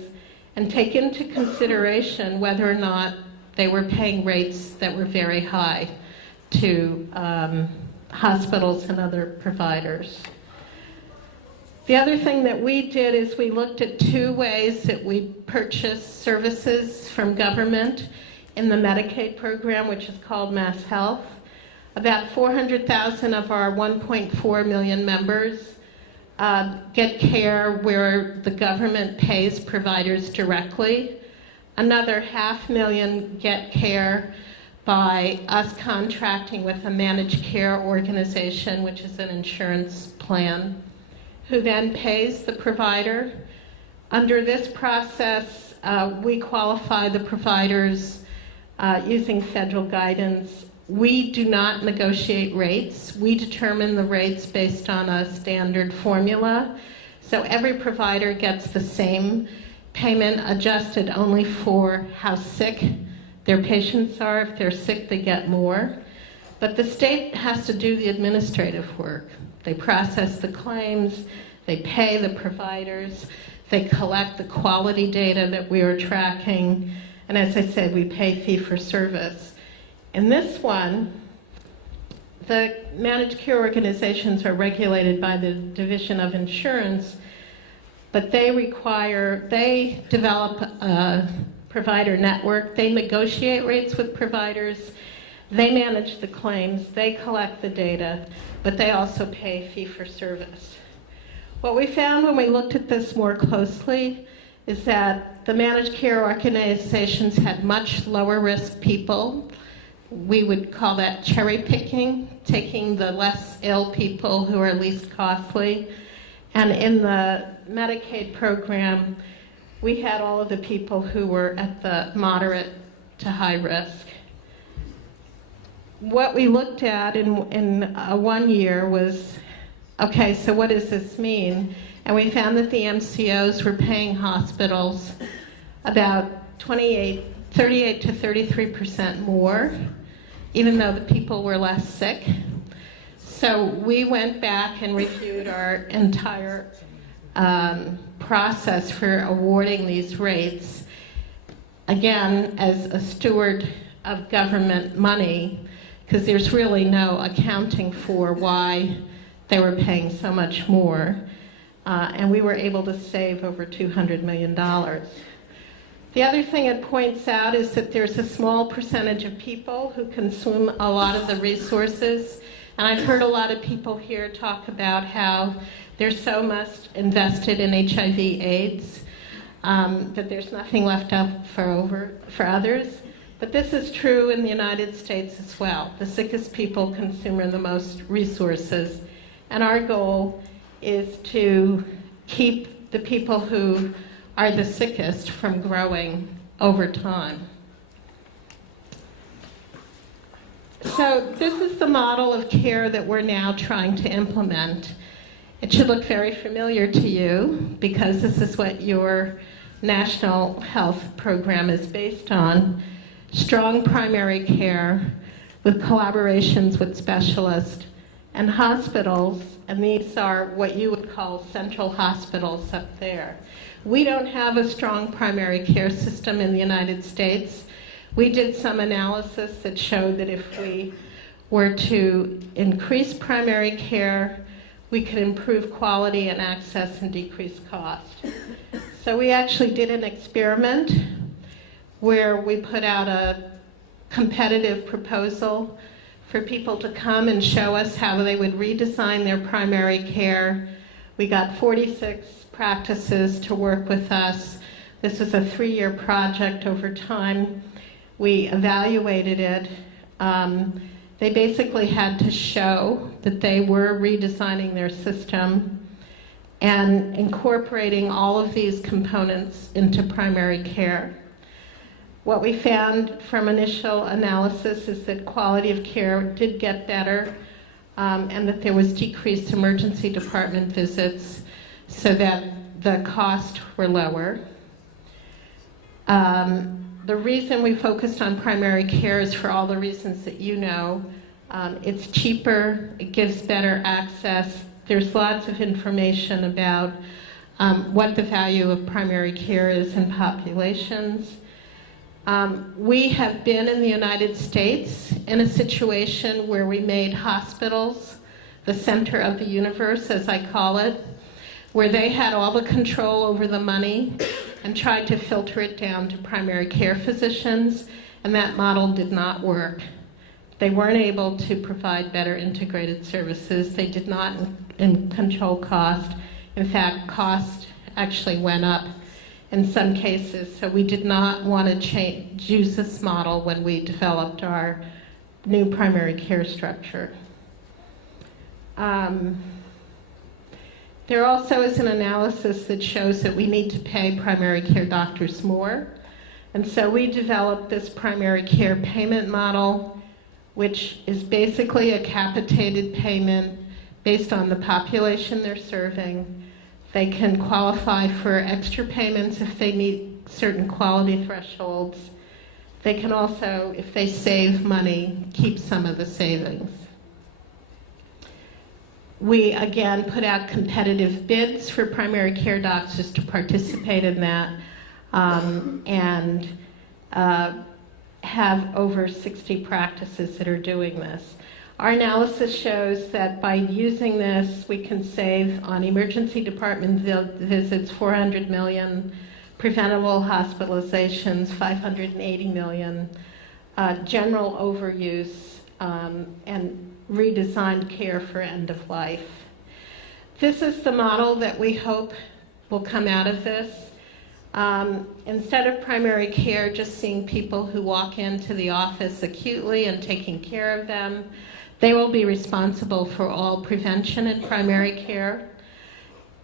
and take into consideration whether or not they were paying rates that were very high to hospitals and other providers. The other thing that we did is we looked at two ways that we purchase services from government in the Medicaid program, which is called Mass Health. About 400,000 of our 1.4 million members get care where the government pays providers directly. Another 500,000 get care by us contracting with a managed care organization, which is an insurance plan, who then pays the provider. Under this process, we qualify the providers using federal guidance. We do not negotiate rates. We determine the rates based on a standard formula. So every provider gets the same payment, adjusted only for how sick their patients are. If they're sick, they get more. But the state has to do the administrative work. They process the claims, they pay the providers, they collect the quality data that we are tracking, and as I said, we pay fee for service. In this one, the managed care organizations are regulated by the Division of Insurance, but they develop a provider network, they negotiate rates with providers, they manage the claims, they collect the data, but they also pay fee for service. What we found when we looked at this more closely is that the managed care organizations had much lower risk people. We would call that cherry picking, taking the less ill people who are least costly. And in the Medicaid program, we had all of the people who were at the moderate to high risk. What we looked at in 1 year was, okay, so what does this mean? And we found that the MCOs were paying hospitals about 38 to 33% more, even though the people were less sick. So we went back and reviewed our entire process for awarding these rates, again, as a steward of government money, because there's really no accounting for why they were paying so much more. And we were able to save over $200 million. The other thing it points out is that there's a small percentage of people who consume a lot of the resources. And I've heard a lot of people here talk about how there's so much invested in HIV/AIDS that there's nothing left up for others. But this is true in the United States as well. The sickest people consume the most resources. And our goal is to keep the people who are the sickest from growing over time. So this is the model of care that we're now trying to implement. It should look very familiar to you because this is what your national health program is based on. Strong primary care with collaborations with specialists and hospitals, and these are what you would call central hospitals up there. We don't have a strong primary care system in the United States. We did some analysis that showed that if we were to increase primary care, we could improve quality and access and decrease cost. So we actually did an experiment where we put out a competitive proposal for people to come and show us how they would redesign their primary care. We got 46 practices to work with us. This was a 3-year project over time. We evaluated it. They basically had to show that they were redesigning their system and incorporating all of these components into primary care. What we found from initial analysis is that quality of care did get better and that there was decreased emergency department visits so that the costs were lower. The reason we focused on primary care is for all the reasons that you know. It's cheaper, it gives better access. There's lots of information about what the value of primary care is in populations. We have been in the United States in a situation where we made hospitals the center of the universe, as I call it, where they had all the control over the money and tried to filter it down to primary care physicians, and that model did not work. They weren't able to provide better integrated services. They did not control cost. In fact, cost actually went up in some cases, so we did not want to use this model when we developed our new primary care structure. There also is an analysis that shows that we need to pay primary care doctors more, and so we developed this primary care payment model, which is basically a capitated payment based on the population they're serving. They can qualify for extra payments if they meet certain quality thresholds. They can also, if they save money, keep some of the savings. We, again, put out competitive bids for primary care doctors to participate in that, and have over 60 practices that are doing this. Our analysis shows that by using this, we can save on emergency department visits $400 million, preventable hospitalizations $580 million, general overuse, and redesigned care for end of life. This is the model that we hope will come out of this. Instead of primary care just seeing people who walk into the office acutely and taking care of them, they will be responsible for all prevention in primary care.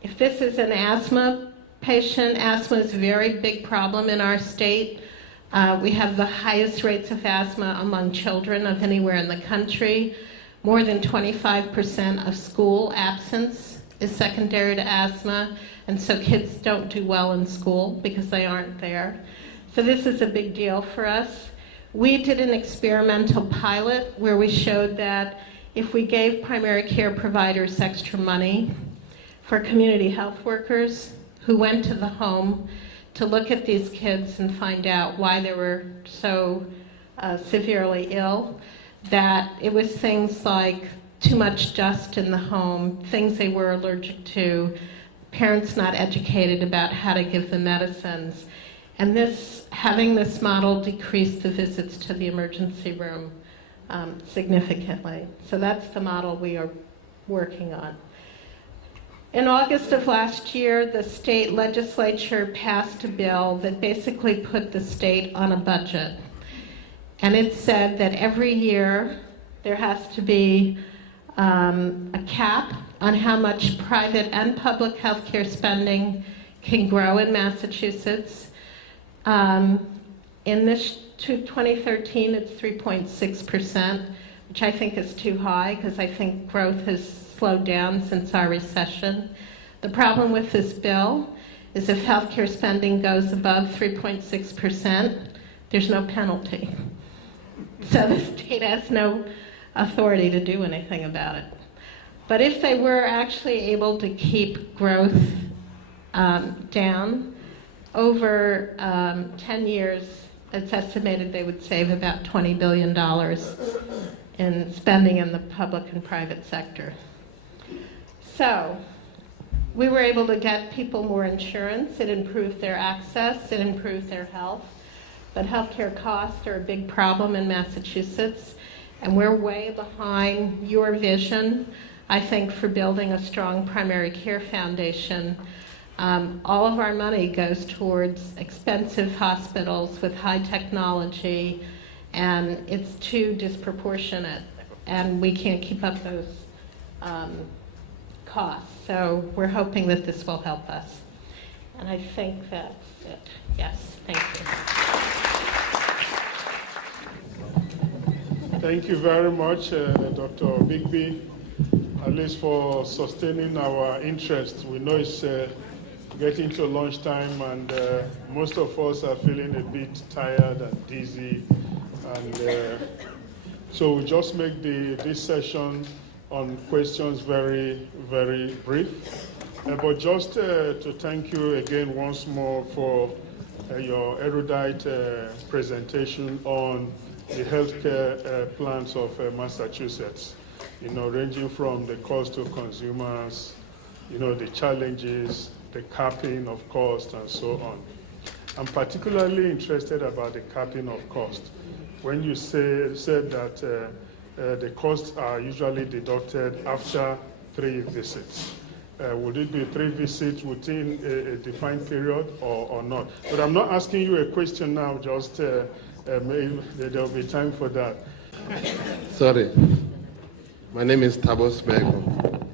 If this is an asthma patient, asthma is a very big problem in our state. We have the highest rates of asthma among children of anywhere in the country. More than 25% of school absence is secondary to asthma, and so kids don't do well in school because they aren't there. So this is a big deal for us. We did an experimental pilot where we showed that if we gave primary care providers extra money for community health workers who went to the home to look at these kids and find out why they were so severely ill, that it was things like too much dust in the home, things they were allergic to, parents not educated about how to give them medicines. And having this model decreased the visits to the emergency room significantly. So that's the model we are working on. In August of last year, the state legislature passed a bill that basically put the state on a budget. And it said that every year there has to be a cap on how much private and public health care spending can grow in Massachusetts. In this 2013, it's 3.6%, which I think is too high because I think growth has slowed down since our recession. The problem with this bill is if healthcare spending goes above 3.6%, there's no penalty. So the state has no authority to do anything about it. But if they were actually able to keep growth down, over 10 years, it's estimated they would save about $20 billion in spending in the public and private sector. So we were able to get people more insurance. It improved their access. It improved their health. But healthcare costs are a big problem in Massachusetts, and we're way behind your vision, I think, for building a strong primary care foundation. All of our money goes towards expensive hospitals with high technology, and it's too disproportionate, and we can't keep up those costs. So we're hoping that this will help us. And I think that's it. Yes, thank you. Thank you very much, Dr. Bigby, at least for sustaining our interest. We know it's getting to lunchtime, and most of us are feeling a bit tired and dizzy. And so we'll just make this session on questions very, very brief. But just to thank you again once more for your erudite presentation on the healthcare plans of Massachusetts, ranging from the cost to consumers, the challenges, the capping of cost, and so on. I'm particularly interested about the capping of cost. When you said that the costs are usually deducted after 3 visits. Would it be 3 visits within a defined period or not? But I'm not asking you a question now, just maybe there'll be time for that. Sorry. My name is Tabos Beko.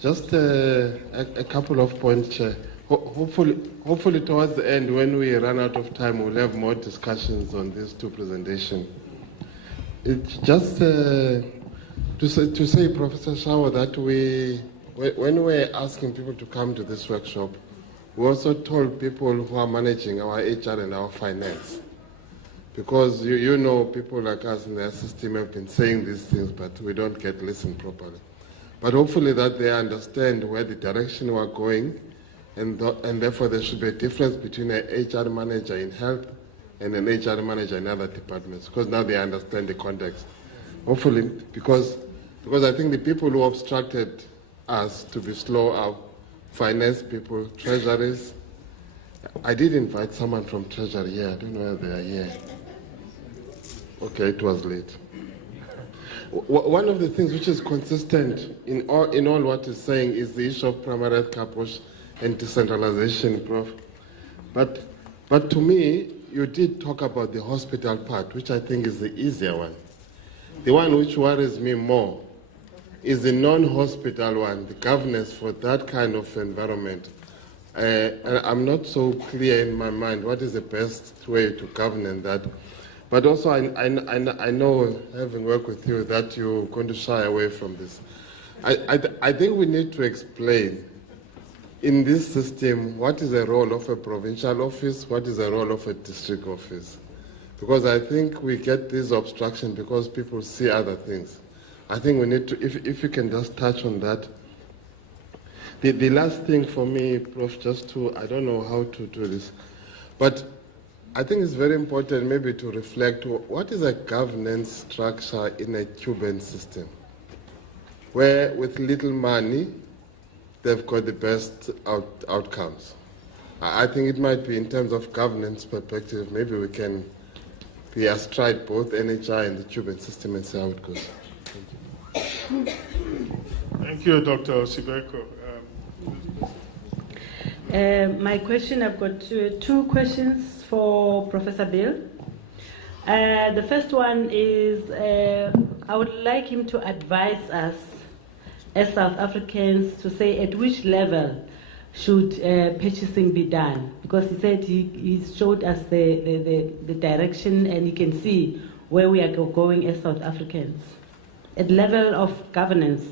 Just a couple of points, Chair. Hopefully towards the end, when we run out of time, we'll have more discussions on these 2 presentations. It's just to say, Professor Shaw, that when we're asking people to come to this workshop, we also told people who are managing our HR and our finance. Because you know people like us in the system have been saying these things, but we don't get listened properly. But hopefully that they understand where the direction we're going, and therefore there should be a difference between an HR manager in health and an HR manager in other departments, because now they understand the context. Hopefully, because I think the people who obstructed us to be slow are finance people, treasuries. I did invite someone from Treasury here. I don't know whether they are here. Okay, it was late. One of the things which is consistent in all what is saying is the issue of primary health care push and decentralization, Prof. But to me, you did talk about the hospital part, which I think is the easier one. The one which worries me more is the non-hospital one, the governance for that kind of environment. And I'm not so clear in my mind what is the best way to govern that. But also, I know, having worked with you, that you're going to shy away from this. I think we need to explain in this system what is the role of a provincial office, what is the role of a district office. Because I think we get this obstruction because people see other things. I think we need to, if you can just touch on that. The last thing for me, Prof, I don't know how to do this, but I think it's very important maybe to reflect what is a governance structure in a Cuban system, where with little money, they've got the best outcomes. I think it might be in terms of governance perspective, maybe we can be astride both NHI and the Cuban system and see how it goes. Thank you. Thank you, Dr. Sibeko. My question, I've got 2 questions for Professor Bill. The first one is, I would like him to advise us as South Africans to say at which level should purchasing be done, because he said he showed us the direction and he can see where we are going as South Africans. At level of governance,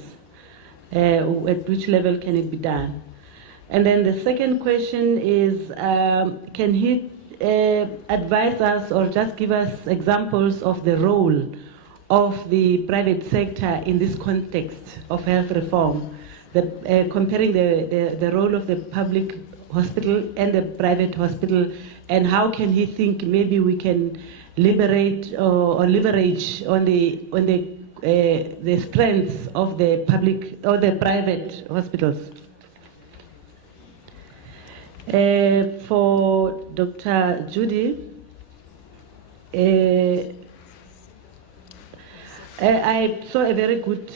at which level can it be done? And then the second question is, can he advise us or just give us examples of the role of the private sector in this context of health reform, comparing the role of the public hospital and the private hospital, and how can he think maybe we can liberate or leverage on the strengths of the public or the private hospitals. For Dr. Judy, I saw a very good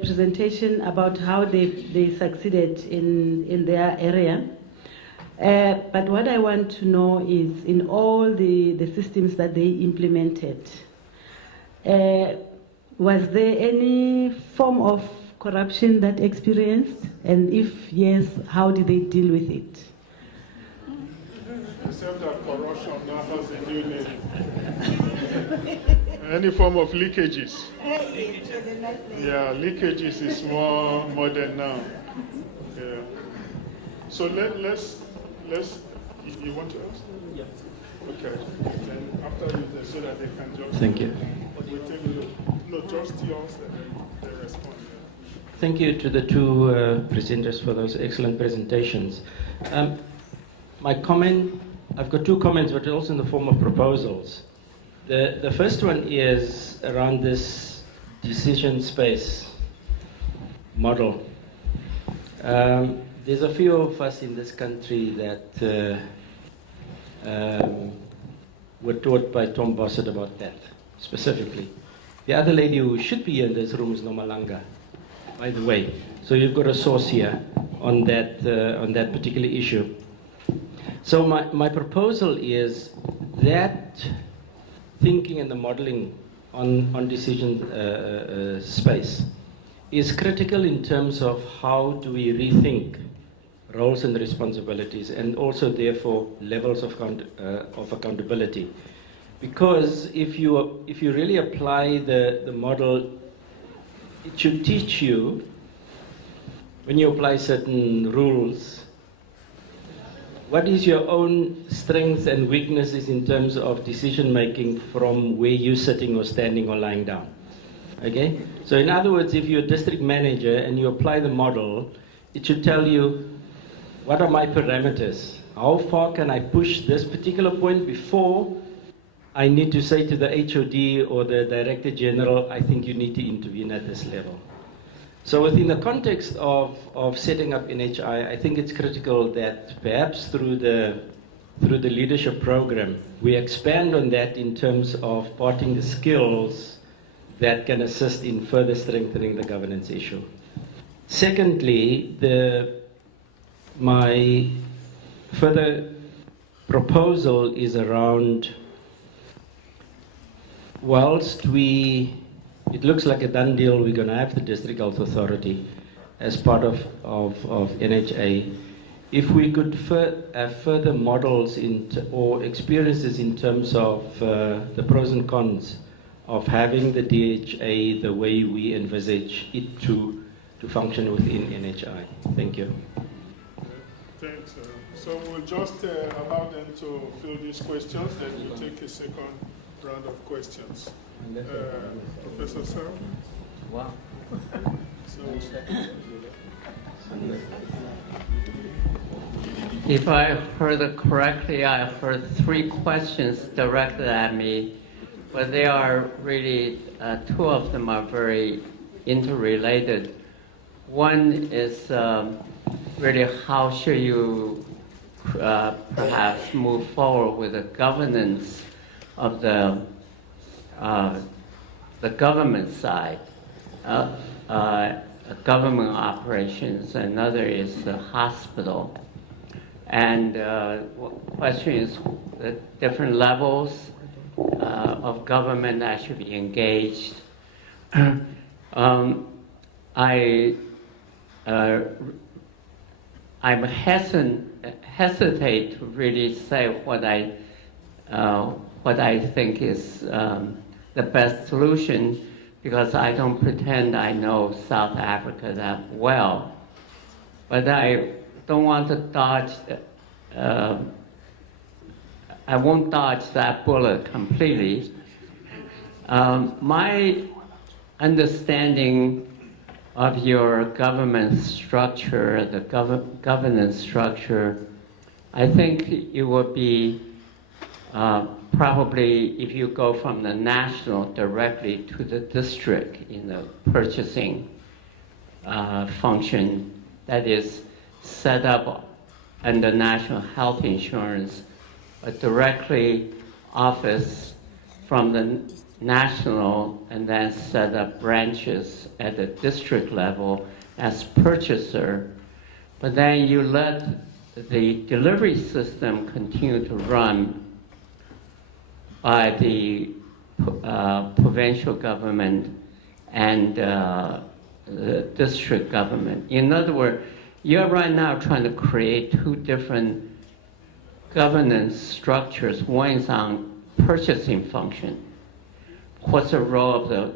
presentation about how they succeeded in their area. But what I want to know is, in all the systems that they implemented, was there any form of corruption that experienced? And if yes, how did they deal with it? Except that corruption now has a new name. Any form of leakages. Yeah, leakages is more modern now. Yeah. So let's. You want to ask? Yeah. Okay. Then after you, so that they can just. Thank you. No, just yours and then they respond. Thank you to the two presenters for those excellent presentations. My comment, I've got two comments, but also in the form of proposals. The first one is around this decision space model. There's a few of us in this country that were taught by Tom Bossett about that, specifically. The other lady who should be in this room is Nomalanga, by the way. So you've got a source here on that particular issue. So my proposal is that thinking and the modeling on decision space is critical in terms of how do we rethink roles and responsibilities, and also therefore levels of accountability. Because if you really apply the model, it should teach you, when you apply certain rules, what is your own strengths and weaknesses in terms of decision making from where you're sitting or standing or lying down. Okay? So in other words, if you're a district manager and you apply the model, it should tell you, what are my parameters? How far can I push this particular point before I need to say to the HOD or the Director General, I think you need to intervene at this level. So within the context of setting up NHI, I think it's critical that perhaps through the leadership program, we expand on that in terms of parting the skills that can assist in further strengthening the governance issue. Secondly, my further proposal is around, whilst it looks like a done deal, we're going to have the District Health Authority as part of NHA. If we could have further models or experiences in terms of the pros and cons of having the DHA the way we envisage it to function within NHI. Thank you. Thanks. So we'll just allow them to fill these questions, then we'll take a second round of questions. Professor Sir? Wow. If I heard it correctly, I heard 3 questions directed at me, but they are really, 2 of them are very interrelated. One is really how should you perhaps move forward with the governance of the government side, government operations. Another is the hospital. And question is the different levels of government that should be engaged. I'm hesitate to really say what I think is the best solution, because I don't pretend I know South Africa that well. But I don't want to dodge, I won't dodge that bullet completely. My understanding of your government structure, the governance structure, I think it would be probably if you go from the national directly to the district in the purchasing function that is set up under national health insurance, a directly office from the national, and then set up branches at the district level as purchaser. But then you let the delivery system continue to run by the provincial government and the district government. In other words, you're right now trying to create 2 different governance structures. One is on purchasing function. What's the role of the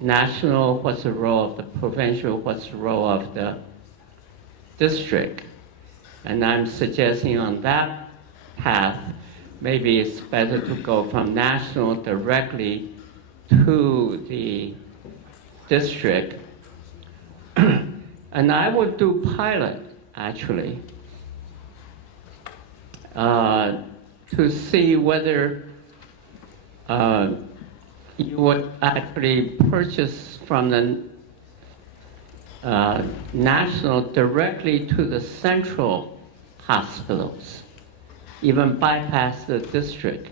national? What's the role of the provincial? What's the role of the district? And I'm suggesting on that path, maybe it's better to go from national directly to the district And I would do pilot, actually, to see whether you would actually purchase from the national directly to the central hospitals, even bypass the district,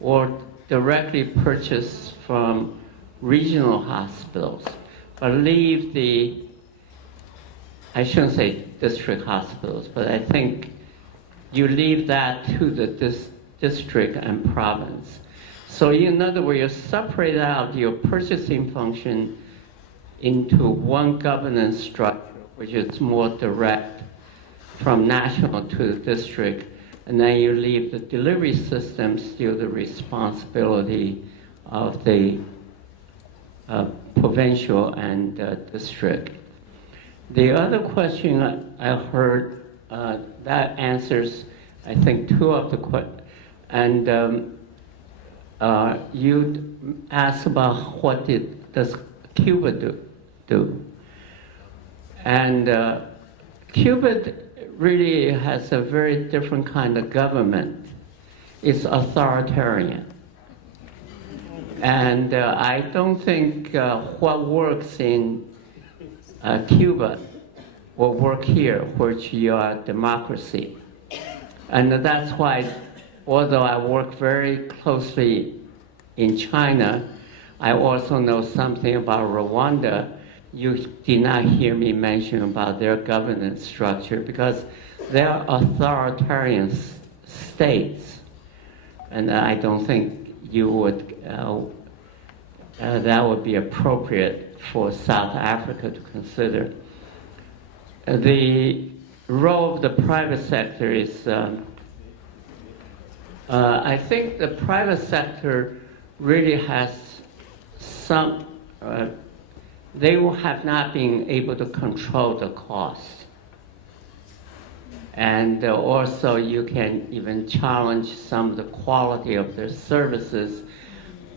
or directly purchase from regional hospitals, but leave the, I shouldn't say district hospitals, but I think you leave that to the district and province. So in other words, you separate out your purchasing function into one governance structure, which is more direct from national to the district, and then you leave the delivery system still the responsibility of the provincial and district. The other question I heard, that answers, I think, two of the questions. And you asked about what does Cuba do. And Cuba really has a very different kind of government. It's authoritarian. And I don't think what works in Cuba will work here, which you are democracy. And that's why, although I work very closely in China, I also know something about Rwanda. You did not hear me mention about their governance structure because they're authoritarian states. And I don't think you would, that would be appropriate for South Africa to consider. The role of the private sector is, I think the private sector really has some, they will have not been able to control the cost. And also you can even challenge some of the quality of their services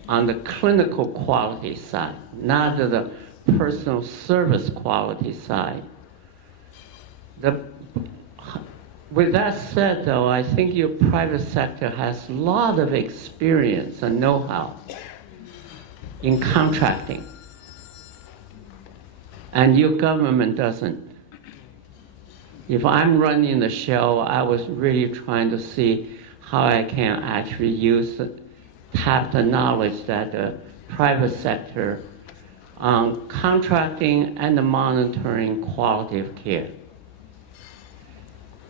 on the clinical quality side, not the personal service quality side. With that said, though, I think your private sector has a lot of experience and know-how in contracting, and your government doesn't. If I'm running the show, I was really trying to see how I can actually tap the knowledge that the private sector on contracting and the monitoring quality of care.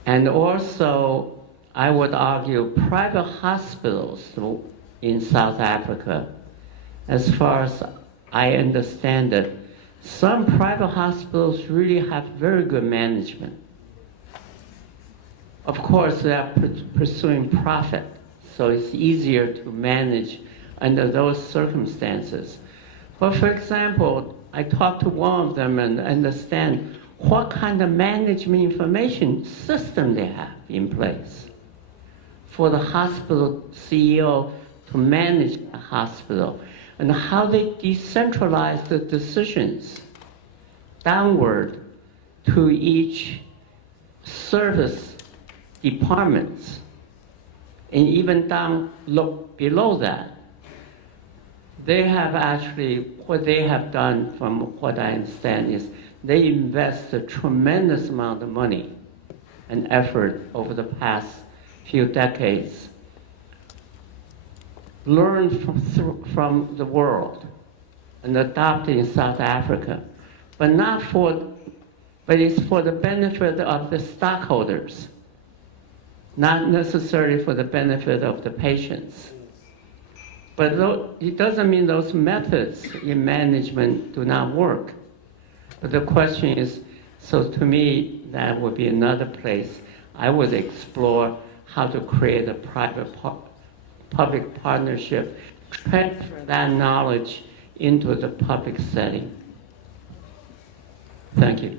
And also, I would argue private hospitals in South Africa, as far as I understand it, some private hospitals really have very good management. Of course, they are pursuing profit, so it's easier to manage under those circumstances. But for example, I talked to one of them and understand what kind of management information system they have in place for the hospital CEO to manage the hospital, and how they decentralize the decisions downward to each service departments, and even down look below that. They have actually, what they have done from what I understand is they invest a tremendous amount of money and effort over the past few decades, learned from the world and adopted in South Africa, but it's for the benefit of the stockholders, not necessarily for the benefit of the patients. But it doesn't mean those methods in management do not work. But the question is, so to me, that would be another place I would explore how to create a private-public partnership, transfer that knowledge into the public setting. Thank you.